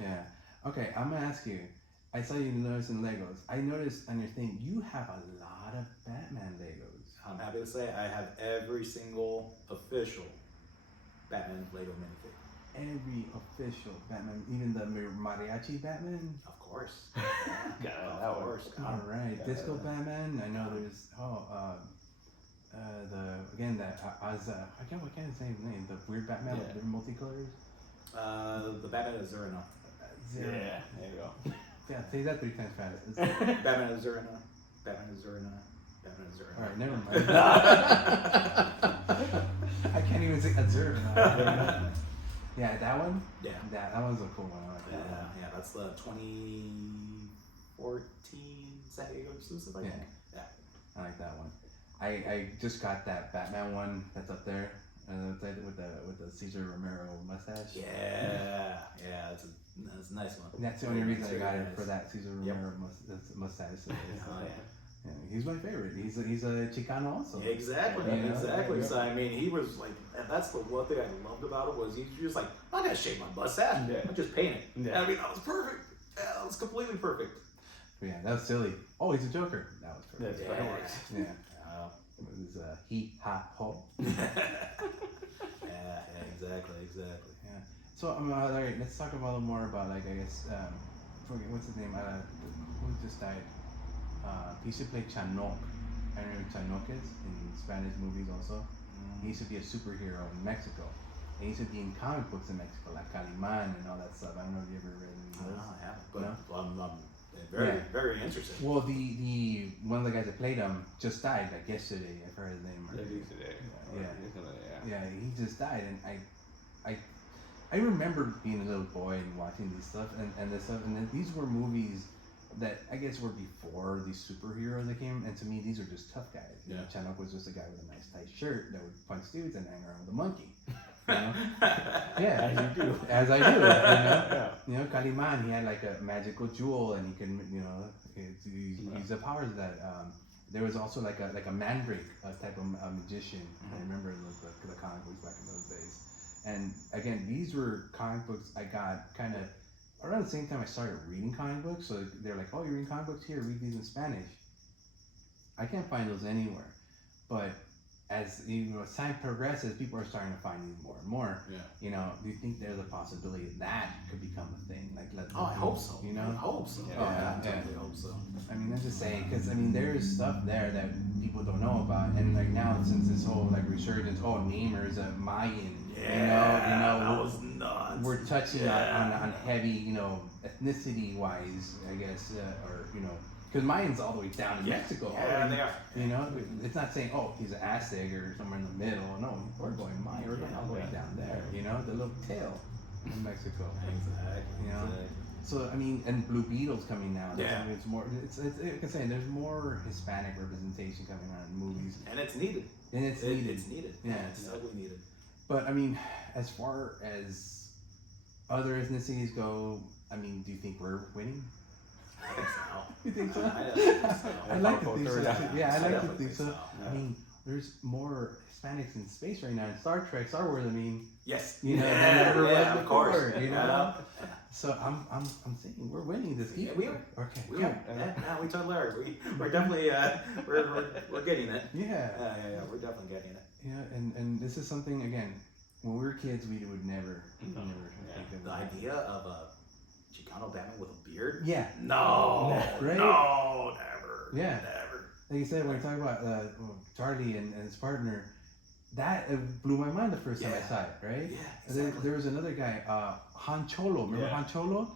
Yeah. Okay, I'm gonna ask you. I saw you notice in Legos. I noticed on your thing you have a lot of Batman Legos. I'm happy to say I have every single official Batman Lego minifig. Every official Batman, even the mariachi Batman. Of course. Of course. All right, Disco Batman. I know there's I can't say his name. The weird Batman with different multicolors. The Batman is Zerina. Yeah, there you go. Yeah, say that 3 times fast. Batman is Zerina. Batman is Zerina. Batman is Zerina. All right, never mind. I can't even say observe. Yeah, that one. Yeah, that one's a cool one. I like that one. Yeah, that's the 2014 San Diego exclusive. I think. Yeah, I like that one. I just got that Batman one that's up there. With the Cesar Romero mustache. Yeah, that's a nice one. And that's the only reason I got it nice. for that Cesar Romero mustache. So yeah, he's my favorite. He's a Chicano also. Exactly, exactly. So I mean, he was like, and that's the one thing I loved about it was he was just like, I'm not gonna shave my mustache. Yeah. I'm just paint it. Yeah. I mean, that was perfect. Yeah, that was completely perfect. But yeah, that was silly. Oh, he's a Joker. That was perfect. That's fireworks. Yeah. It was he ha ho. Yeah, exactly. Yeah. So all right, let's talk about a little more about like I guess forget what's his name. Who just died? He used to play Chanok. I don't know who Chanok is in Spanish movies also. He used to be a superhero in Mexico. And he used to be in comic books in Mexico, like Calimán and all that stuff. I don't know if you ever read any of those. I haven't, but No? I'm very interested. Well, the one of the guys that played him just died like yesterday. I forgot his name. Yeah, he just died, and I remember being a little boy and watching these stuff and this stuff, and then these were movies that I guess were before these superheroes that came, and to me these are just tough guys. You know, Chanok was just a guy with a nice tight shirt that would punch dudes and hang around with a monkey. You know? Yeah, as I do. You know, Calimán, he had like a magical jewel, and he can, you know, use the powers of that. There was also like a mandrake type of magician. I remember the comic books back in those days. And again, these were comic books I got kind of around the same time I started reading comic books. So they're like, oh, you're reading comic books? Here, read these in Spanish. I can't find those anywhere. But as time progresses, people are starting to find these more and more. Yeah. You know, do you think there's a possibility that could become a thing? Like, I hope so. You know, I hope so. I totally hope so. I mean, I'm just saying, because I mean, there's stuff there that people don't know about, and like now since this whole like resurgence, Namor is a Mayan. Yeah, that was nuts. We're touching on heavy, ethnicity wise, I guess, or because Mayans all the way down in Mexico. Yeah, they are. You know, it's not saying, oh, he's an Aztec or somewhere in the middle. No, we're going Maya. We're going all the way down there. You know, the little tail in Mexico. Exactly. You know. So I mean, and Blue Beetle's coming now. Yeah. It's more. It's like I'm saying, there's more Hispanic representation coming out in movies. And it's needed. It's needed. It's needed. Yeah, it's totally needed. But I mean, as far as other ethnicities go, I mean, do you think we're winning? I think so. You think so? I think so. I like to think so. Yeah, I like to think so. Yeah. I mean, there's more Hispanics in space right now in Star Trek, Star Wars. I mean, yes. than ever was of before. Course. You know. So I'm saying we're winning this game. Yeah, we are. Okay. We are. Yeah, we totally are. We're definitely we're getting it. Yeah. Yeah. We're definitely getting it. Yeah, and this is something again. When we were kids, we would never think of the idea of a Chicano Batman with a beard. Yeah. No. Right? No, never. Yeah. Never. Like you said, when you talk about Charlie and his partner, that blew my mind the first time I saw it, right? Yeah, exactly. There was another guy, Han Cholo. Remember Han Cholo?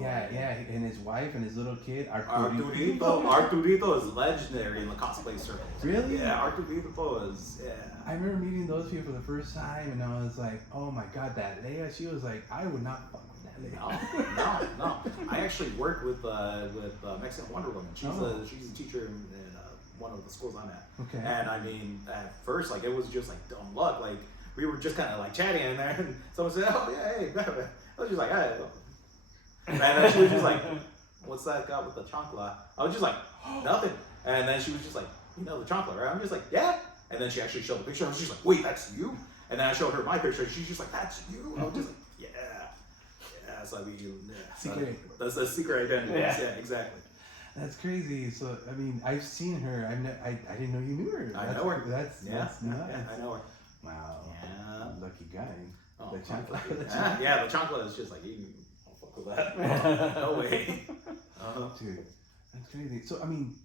Yeah, and his wife and his little kid, Arturito. Arturito is legendary in the cosplay circles. Really? Yeah, Arturito is, I remember meeting those people for the first time, and I was like, oh my god, that Leia, she was like, I would not fuck with that Leia. No. I actually worked with Mexican Wonder Woman. She's a teacher in one of the schools I'm at. Okay. And I mean, at first, like, it was just like dumb luck. Like, we were just kind of like chatting in there, and someone said, "Oh yeah, hey." I was just like, "Hey," and then she was just like, "What's that guy with the chancla?" I was just like, "Nothing." And then she was just like, "You know the chancla, right?" I'm just like, "Yeah." And then she actually showed the picture. I was just like, "Wait, that's you?" And then I showed her my picture. She's just like, "That's you?" I was just like, "Yeah." So I mean, secret. That's the secret identity. Yeah, exactly. That's crazy. So I mean, I've seen her. I didn't know you knew her. I know her. That's nuts. Yeah, I know her. Wow. Yeah. Lucky guy. Oh, the chancla. Yeah, the chancla is just like, you don't fuck with that. No way. Dude, that's crazy. So I mean,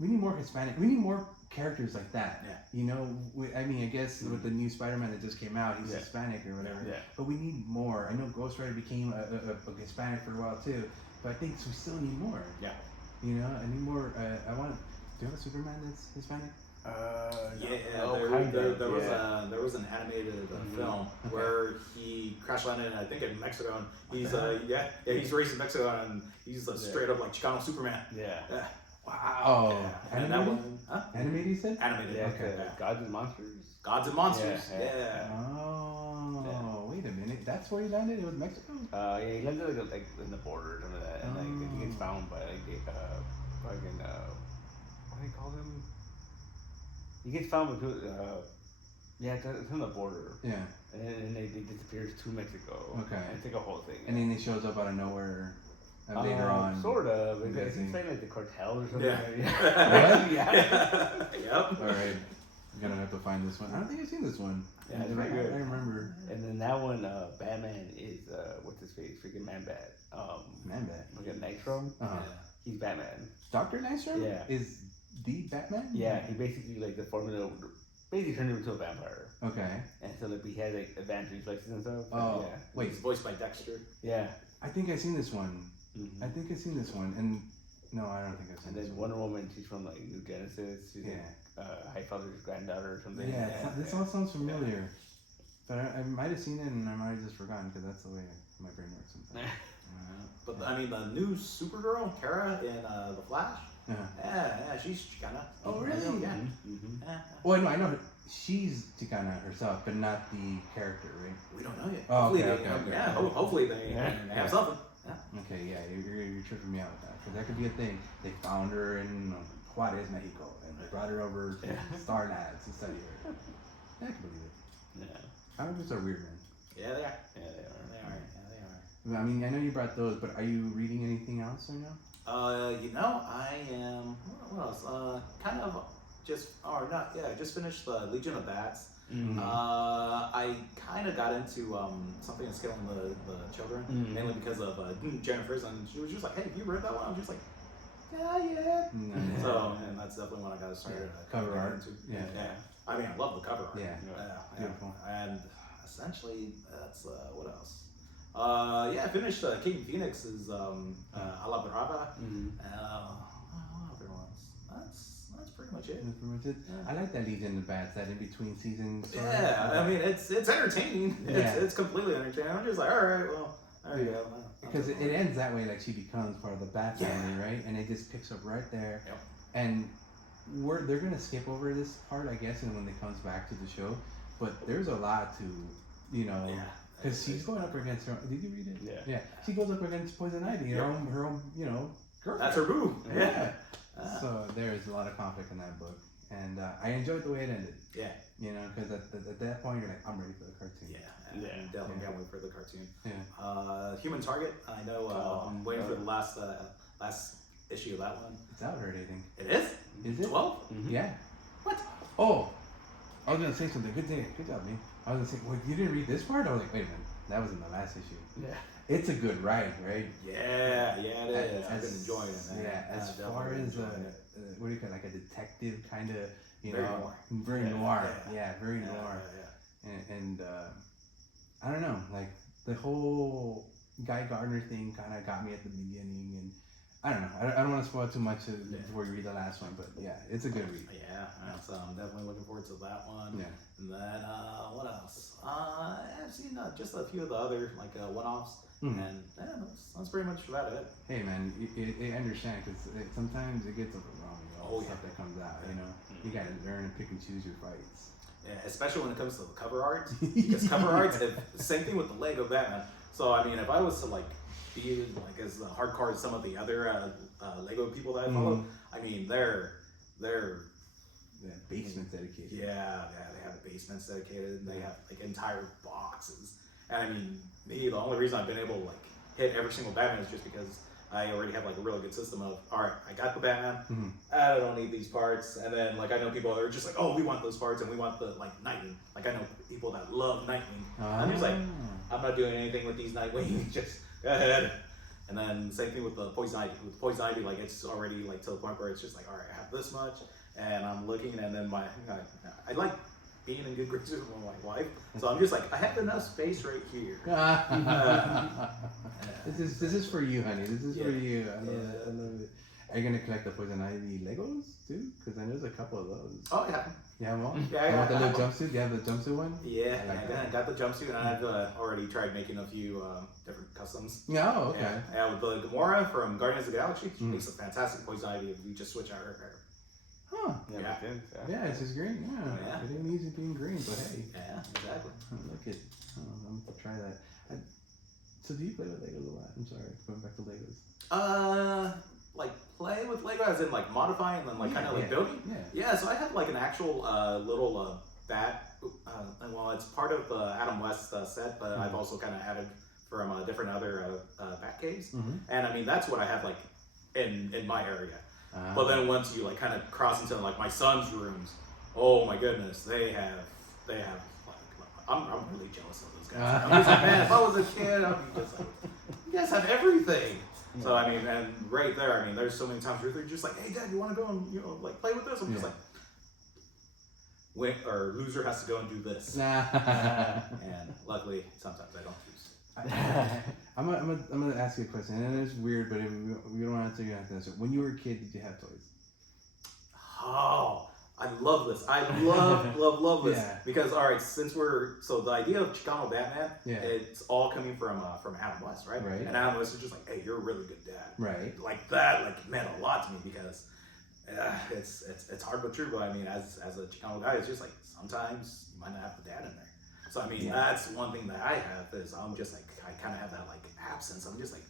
we need more Hispanic. We need more characters like that. Yeah. You know, I mean, I guess with the new Spider-Man that just came out, he's Hispanic or whatever. Yeah. But we need more. I know Ghost Rider became a Hispanic for a while too, but I think we still need more. Yeah. You know, I need more. Do you have a Superman that's Hispanic? There was an animated film where he crash landed, I think in Mexico, and he's he's raised in Mexico, and he's straight up like Chicano Superman. Wow. Yeah. And that one, Animated, you said? Animated. Yeah, Okay. Gods and Monsters. Gods and Monsters. Yeah, Yeah. Oh, wait a minute. That's where he landed? It was Mexico? Yeah, he landed like in the border or something like that, and like he gets found by like fucking what do they call them? He gets found with yeah, it's on the border. Yeah. And then they disappears to Mexico. Okay. And it's like a whole thing. And then he shows up out of nowhere later on. Sort of. It's Amazing. saying like the cartel or something. Yeah. What? Yeah. Yep. Alright. I'm gonna have to find this one. I don't think I've seen this one. Yeah, it's I pretty good. remember. And then that one, Batman is what's his face? Freaking Man-Bat. Man-Bat. Look at Nightstrom. Uh-huh. He's Batman. Dr. Nystrom? Yeah. Is the Batman? Yeah, he basically like the formula basically turned him into a vampire. Okay. And so like he had like advanced reflexes and stuff. Oh, Yeah. wait. He's voiced by Dexter. Yeah. I think I've seen this one. Mm-hmm. I think I've seen this one. And no, I don't think I've seen And this then one. Wonder Woman, she's from like New Genesis. She's like Highfather's granddaughter or something. Yeah, this all sounds familiar. But I might have seen it and I might have just forgotten because that's the way my brain works sometimes. But I mean, the new Supergirl, Kara in The Flash. Uh-huh. Yeah, she's Chicana. Oh, really? Yeah. Mm-hmm. Yeah. Well, no, I know she's Chicana herself, but not the character, right? We don't know yet. Oh, Hopefully okay, they, okay. Yeah, hopefully they have something. Yeah. Okay, yeah, you're tripping me out with that because that could be a thing. They found her in Juarez, Mexico, and they brought her over to Star Labs to study her. I can believe it. Yeah. Comics are weird, man. Yeah, they are. Yeah, they are. They are. Yeah, they are. I mean, I know you brought those, but are you reading anything else right now? You know, I am. What else? Kind of just, or not? Yeah, just finished the Legion of Bats. Mm-hmm. I kind of got into something that's killing the children, mainly because of Jennifer's, and she was just like, "Hey, have you read that one?" I was just like, "Yeah." Mm-hmm. So, and that's definitely when I got started. Cover art. Into. Yeah. I mean, I love the cover art. Yeah. Beautiful. And essentially, that's what else? Yeah, I finished King Phoenix's A La Brava. What other ones? That's pretty much it. That's pretty much it. I like that Legion of Bats, that in between seasons. Yeah, I mean it's entertaining. Yeah. It's completely entertaining. I'm just like, all right, well, there you go. Because it ends that way, like she becomes part of the Bat family, right? And it just picks up right there. Yep. And they're gonna skip over this part, I guess, and when it comes back to the show. But there's a lot to, because she's going up against her. Did you read it? Yeah. Yeah. She goes up against Poison Ivy, her own, girlfriend. That's her boo. Yeah. So there's a lot of conflict in that book, and I enjoyed the way it ended. Yeah. Because at that point you're like, I'm ready for the cartoon. Yeah. Definitely can't wait for the cartoon. Yeah. Human Target. I know. I'm waiting for the last issue of that one. It's out already, I think. It is. Is it? 12? Mm-hmm. Yeah. What? Oh, I was gonna say something. Good job, man. I was gonna say, well, you didn't read this part? I was like, wait a minute, that was in the last issue. Yeah. It's a good ride, right? Yeah, it is. I've been enjoying it, man. Yeah, as far as what do you call it, like a detective kind of, Very noir. very noir. Yeah, very noir. Yeah. And I don't know, like the whole Guy Gardner thing kind of got me at the beginning, and I don't know. I don't want to spoil too much before you read the last one, but yeah, it's a good read. Yeah, so I'm definitely looking forward to that one. Yeah. And then what else? I've seen just a few of the other like one-offs, and that's pretty much about it. Hey man, I understand because sometimes it gets overwhelming. All the stuff that comes out, you gotta learn and pick and choose your fights. Yeah, especially when it comes to the cover art, because cover art's same thing with the Lego Batman. So I mean, if I was to like be like as hardcore as some of the other Lego people that I follow, I mean they're basements dedicated. Yeah, they have basements dedicated. They have like entire boxes. And I mean, the only reason I've been able to like hit every single Batman is just because I already have like a really good system of, all right, I got the Batman. I don't need these parts. And then like I know people that are just like, oh, we want those parts and we want the like Nightwing. Like I know people that love Nightwing. I'm just like, I'm not doing anything with these Nightwing. Just go ahead. And then same thing with the Poison Ivy. With Poison Ivy, like it's already like to the point where it's just like, all right, I have this much. And I'm looking, and then I like being in good graces with my wife, so I'm just like, I have enough space right here. This is for you, honey. This is for you. I love it. Are you gonna collect the Poison Ivy Legos too? Because I know there's a couple of those. Oh yeah. You have them all? Yeah. Want the little jumpsuit? You have the jumpsuit one? Yeah, I got the jumpsuit, and I've already tried making a few different customs. Oh, okay. Yeah, with the Gamora from Guardians of the Galaxy, she makes a fantastic Poison Ivy if you just switch out her hair. Huh. Yeah. Yeah, it's just green. Yeah. It ain't easy being green, but hey. Yeah, exactly. Look at. I'm gonna try that. So do you play with Legos a lot? I'm sorry, going back to Legos. Like play with Lego as in like modifying and then like kind of like building. Yeah. So I have like an actual little bat. Well, it's part of the Adam West set, but I've also kind of added from different other bat caves. And I mean that's what I have like in my area. But then once you like kind of cross into like my son's rooms, oh my goodness, they have like I'm really jealous of those guys. I'm just like, man, if I was a kid, I'd be just like, you guys have everything. So I mean, and right there, I mean, there's so many times where they're just like, hey, Dad, you want to go and like play with this? I'm just like, win or loser has to go and do this. And luckily, sometimes I don't choose. I'm gonna ask you a question, and it's weird, but if we don't answer, you have to answer. When you were a kid, did you have toys? Oh, I love this. I love this. Because all right, since so the idea of Chicano Batman, it's all coming from Adam West, right? And Adam West is just like, hey, you're a really good dad. Right. Like that, like meant a lot to me because it's hard but true. But I mean, as a Chicano guy, it's just like sometimes you might not have the dad in there. So I mean, that's one thing that I have is I'm just like I kind of have that like absence. I'm just like,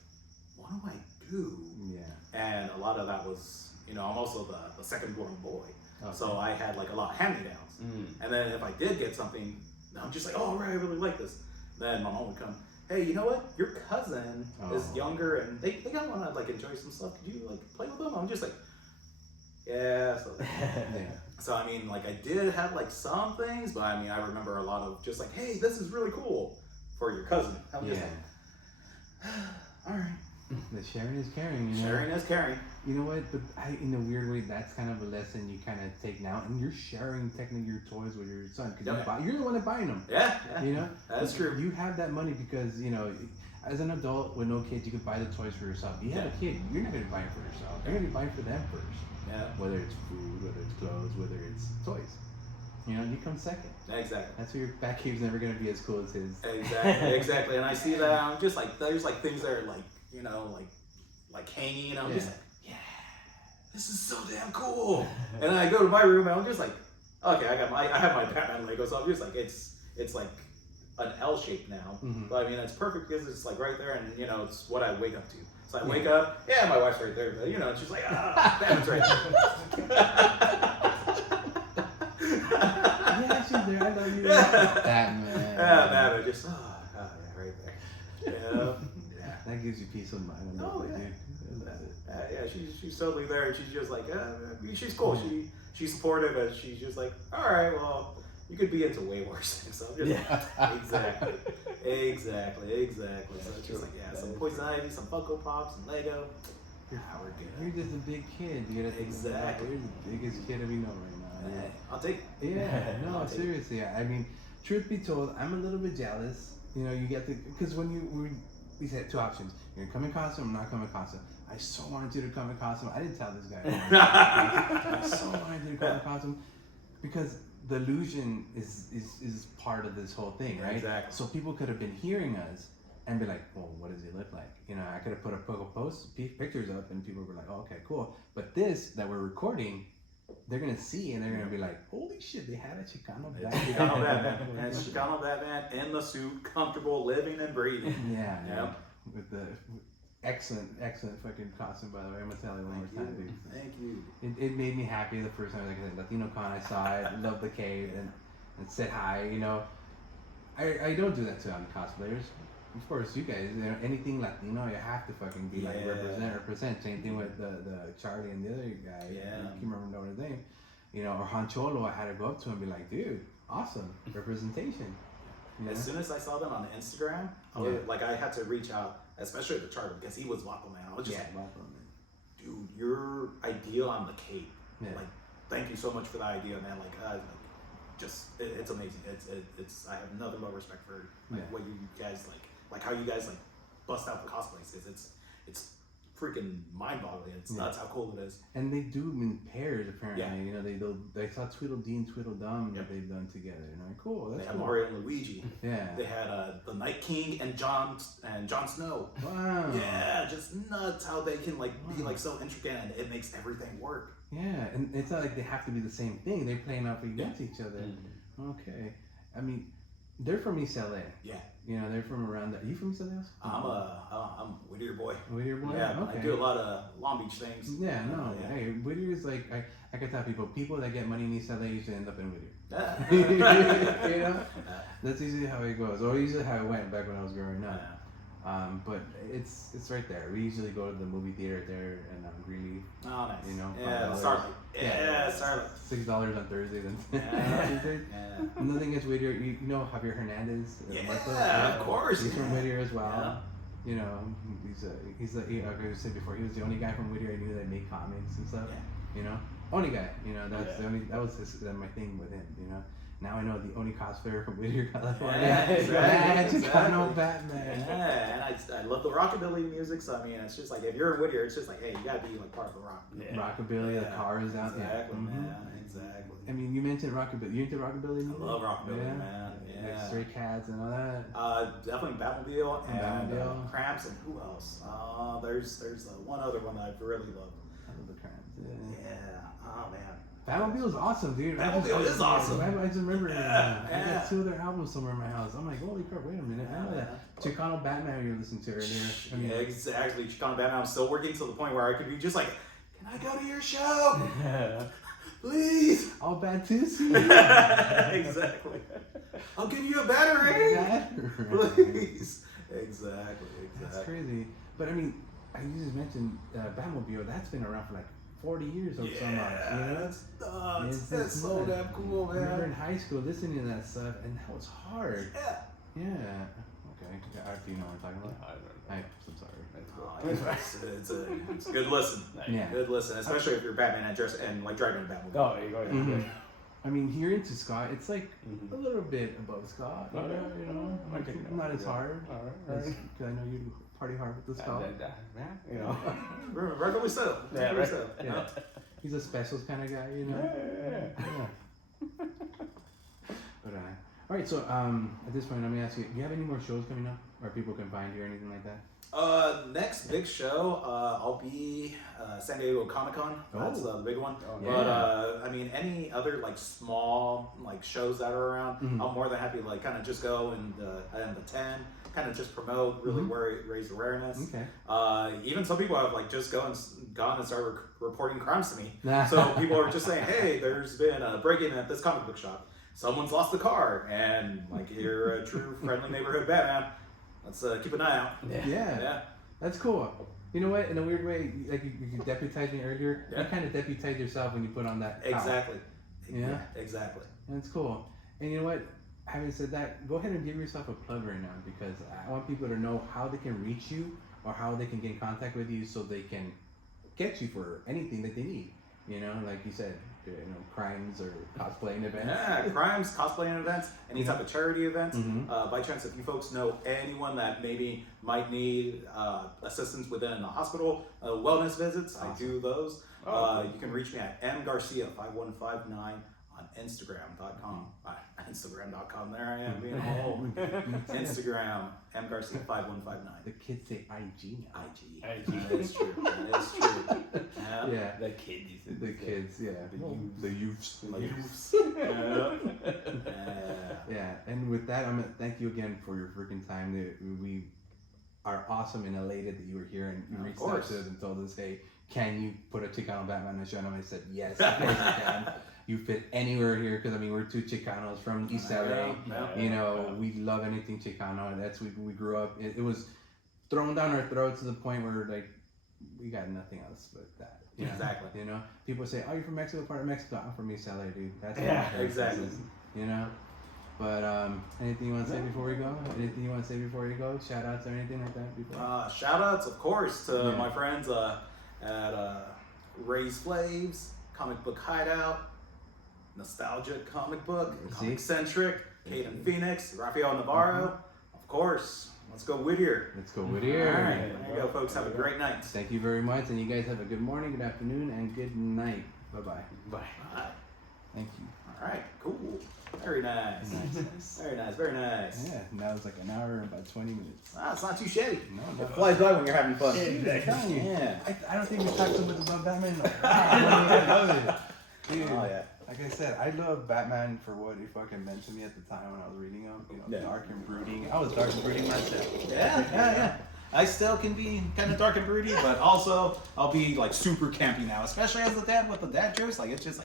what do I do? Yeah. And a lot of that was, I'm also the second born boy. Okay. So I had like a lot of hand-me-downs. And then if I did get something, I'm just like, oh, right, I really like this. Then my mom would come, hey, you know what? Your cousin is younger and they gotta want to like enjoy some stuff. Could you like play with them? I'm just like, yeah. So I mean, like I did have like some things, but I mean, I remember a lot of just like, hey, this is really cool for your cousin. I'm just like, all right. The sharing is caring. Sharing is caring. You know what? But in a weird way, that's kind of a lesson you kind of take now, and you're sharing technically your toys with your son because you're the one that buying them. Yeah. That's true. You have that money because as an adult with no kids, you can buy the toys for yourself. You have a kid, you're not going to buy it for yourself. You're going to be buying for them first. Yeah. Whether it's food, whether it's clothes, whether it's toys. You come second. Exactly. That's why your back cave's never going to be as cool as his. Exactly. And I see that. I'm just like, there's like things that are like, like hanging, and I'm just like, yeah, this is so damn cool. And then I go to my room, and I'm just like, okay, I have my Batman Lego, so I'm just like, it's like an L shape now, but I mean it's perfect because it's like right there, and it's what I wake up to. So I wake up, my wife's right there, but she's like, Batman's right there. Yeah, she's there. I love you. Batman. Batman, just right there. Yeah. That gives you peace of mind. She's totally there, and she's just like, she's cool. She's supportive, and she's just like, all right, well, you could be into way worse things. So I'm just exactly. So it's just like, some Poison Ivy, some Funko Pops, and Lego. We're good. You're just a big kid. Exactly. You're the biggest kid we know right now. I'll take it. Yeah, no, seriously. I mean, truth be told, I'm a little bit jealous. You get because when we said two options. You're gonna come in costume or not come in costume. I so wanted you to come in costume. I didn't tell this guy. I so wanted you to come in costume because the illusion is part of this whole thing, right? Exactly. So people could have been hearing us and be like, well, what does he look like? I could have put a pictures up and people were like, oh, okay, cool. But this that we're recording, they're gonna see and they're gonna be like, holy shit, they had a Chicano Batman. Chicano Batman. And it's Chicano Batman in the suit, comfortable, living and breathing. Yeah. With the excellent fucking costume, by the way. I'm gonna tell you one more time, dude. Thank you. It made me happy the first time. Like I said, Latino Con, I saw it, loved the cave, and said hi. I don't do that to cosplayers. Of course, you guys, anything Latino, you have to fucking be like represent. Same thing with the Charlie and the other guy. I can't remember his name. Or Han Cholo, I had to go up to him and be like, dude, awesome representation. As soon as I saw them on Instagram, I had to reach out, especially to Charlie because he was Waco Man. I was just like, dude, you're ideal on the Cape. Like, thank you so much for the idea, man. It's amazing. It's I have nothing but respect for what you guys like how you guys like bust out the cosplays because it's freaking mind-boggling. It's nuts how cool it is. And they do them in pairs, apparently. Yeah. You know, they saw Tweedledee and Tweedledum that they've done together. You know, cool. That's They had cool. Mario and Luigi. Yeah. They had the Night King and Jon Snow. Wow. Yeah, just nuts how they can like be like so intricate and it makes everything work. Yeah, and it's not like they have to be the same thing. They're playing off against each other. Okay. I mean, they're from East LA. Yeah. You know, they're from around there. Are you from East LA? I'm Whittier boy. Whittier boy? Yeah, Okay. I do a lot of Long Beach things. Yeah, no. Yeah. Hey, Whittier is like, I can tell people that get money in East LA usually end up in Whittier. Yeah. You know? That's usually how it goes. Or usually how it went back when I was growing up. But it's right there. We usually go to the movie theater there in Greenleaf. Oh, nice. You know, yeah, $5. Starlight. Yeah, Starlight. $6 on Thursday, then Tuesday. Yeah. Another thing is Whittier. You know Javier Hernandez? Yeah, of course. He's from Whittier as well. Yeah. You know, like I said before, he was the only guy from Whittier I knew that made comics and stuff. Yeah. You know, only guy. You know, that's the only. That was my thing with him. You know. Now I know the only cosplayer from Whittier, California. Yeah, exactly. Chicano Batman. Yeah, and I love the rockabilly music. So I mean, it's just like if you're in Whittier, it's just like, hey, you gotta be like part of the rock. Yeah. Rockabilly, the cars out there. Exactly, man. Exactly. I mean, you mentioned rockabilly. You into rockabilly music? I love rockabilly, man. Yeah. Like Stray Cats and all that. Definitely Batmobile and Batmobile. Cramps and who else? There's one other one that I really love. I love the Cramps. Yeah. Oh man. Batmobile is awesome, dude. Batmobile is awesome. I just remember Yeah, I got 2 other albums somewhere in my house. I'm like, holy crap, wait a minute. I know that Chicano Batman you were listening to earlier. I mean, Yeah, exactly. Chicano Batman. I'm still working to the point where I could be just like, can I go to your show? Please. all bad too. Exactly. I'll give you a battery. Please. Exactly. That's crazy. But I mean, you just mentioned Batmobile. That's been around for like 40 years or so much. You know? That's so damn cool, man. I remember in high school listening to that stuff, and that was hard. Yeah. Yeah. Okay. Do you know what I'm talking about? I'm sorry. It's a good listen. Yeah. Good listen, especially if you're Batman and like driving a Batmobile. Oh, you go. Mm-hmm. I mean, here into ska, it's like a little bit above ska. You know, not as hard. Because I know you party hard with the ska. You know. Rightfully so. Yeah, Yeah. He's a specials kind of guy, you know. Yeah. But all right. So at this point, let me ask you: do you have any more shows coming up, where people can find you or anything like that? Next big show, I'll be San Diego Comic-Con. That's the big one. Oh, but I mean, any other like small like shows that are around, I'm more than happy to like kind of just go and attend, kind of just promote, really raise awareness. Okay. Even some people have like just gone and started reporting crimes to me. So people are just saying, hey, there's been a break-in at this comic book shop. Someone's lost a car, and like you're a true friendly neighborhood Batman. Let's keep an eye out. Yeah. That's cool. You know what? In a weird way, like you deputized me earlier. You kind of deputize yourself when you put on that. Exactly. Yeah. Exactly. That's cool. And you know what? Having said that, go ahead and give yourself a plug right now, because I want people to know how they can reach you or how they can get in contact with you so they can get you for anything that they need. You know, like you said, crimes or cosplaying events. Yeah, crimes, cosplaying events, any type of charity events. By chance, if you folks know anyone that maybe might need assistance within a hospital, wellness visits, I do those. You can reach me at mgarcia5159 on Instagram.com. Instagram.com, there I am being all Instagram, mgarcia5159. The kids say IG now. IG. That is true. That is true. Yeah. The kids. The kids, yeah. The youths. Yeah. And with that, I'm gonna thank you again for your freaking time. We are awesome and elated that you were here and you reached out to us and told us, hey, can you put a Chicano Batman on the show? And I said, yes, of course you can. You fit anywhere here, because I mean, we're 2 Chicanos from East LA. You know, we love anything Chicano, and that's we grew up. It was thrown down our throats to the point where like we got nothing else but that. You know? Exactly. You know, people say, "Oh, you're from Mexico, part of Mexico." I'm from East LA, dude. That's exactly. You know, but anything you want to say before we go? Anything you want to say before you go? Shout outs or anything like that before? Shout outs, of course, to my friends at Ray's Flaves, Comic Book Hideout, Nostalgia Comic Book, ComiCentric, Caden Phoenix, Rafael Navarro, of course, Let's go Whittier. Let's go All Whittier. right. There you go, folks. Have a great night. Thank you very much, and you guys have a good morning, good afternoon, and good night. Bye-bye. Bye. Bye. Thank you. All right. Cool. Very nice. Very nice. Very nice. Yeah, now it's like an hour and about 20 minutes. Ah, it's not too shabby. No, It flies by when you're having fun. I'm telling you. Yeah. I don't think we talked so much about Batman. I love it. Dude, Oh, yeah. like I said, I love Batman for what he fucking meant to me at the time when I was reading him. You know, Yeah. dark and brooding. I was dark and brooding myself. Yeah. I still can be kind of dark and broody, but also I'll be like super campy now, especially as a dad with the dad jokes. Like it's just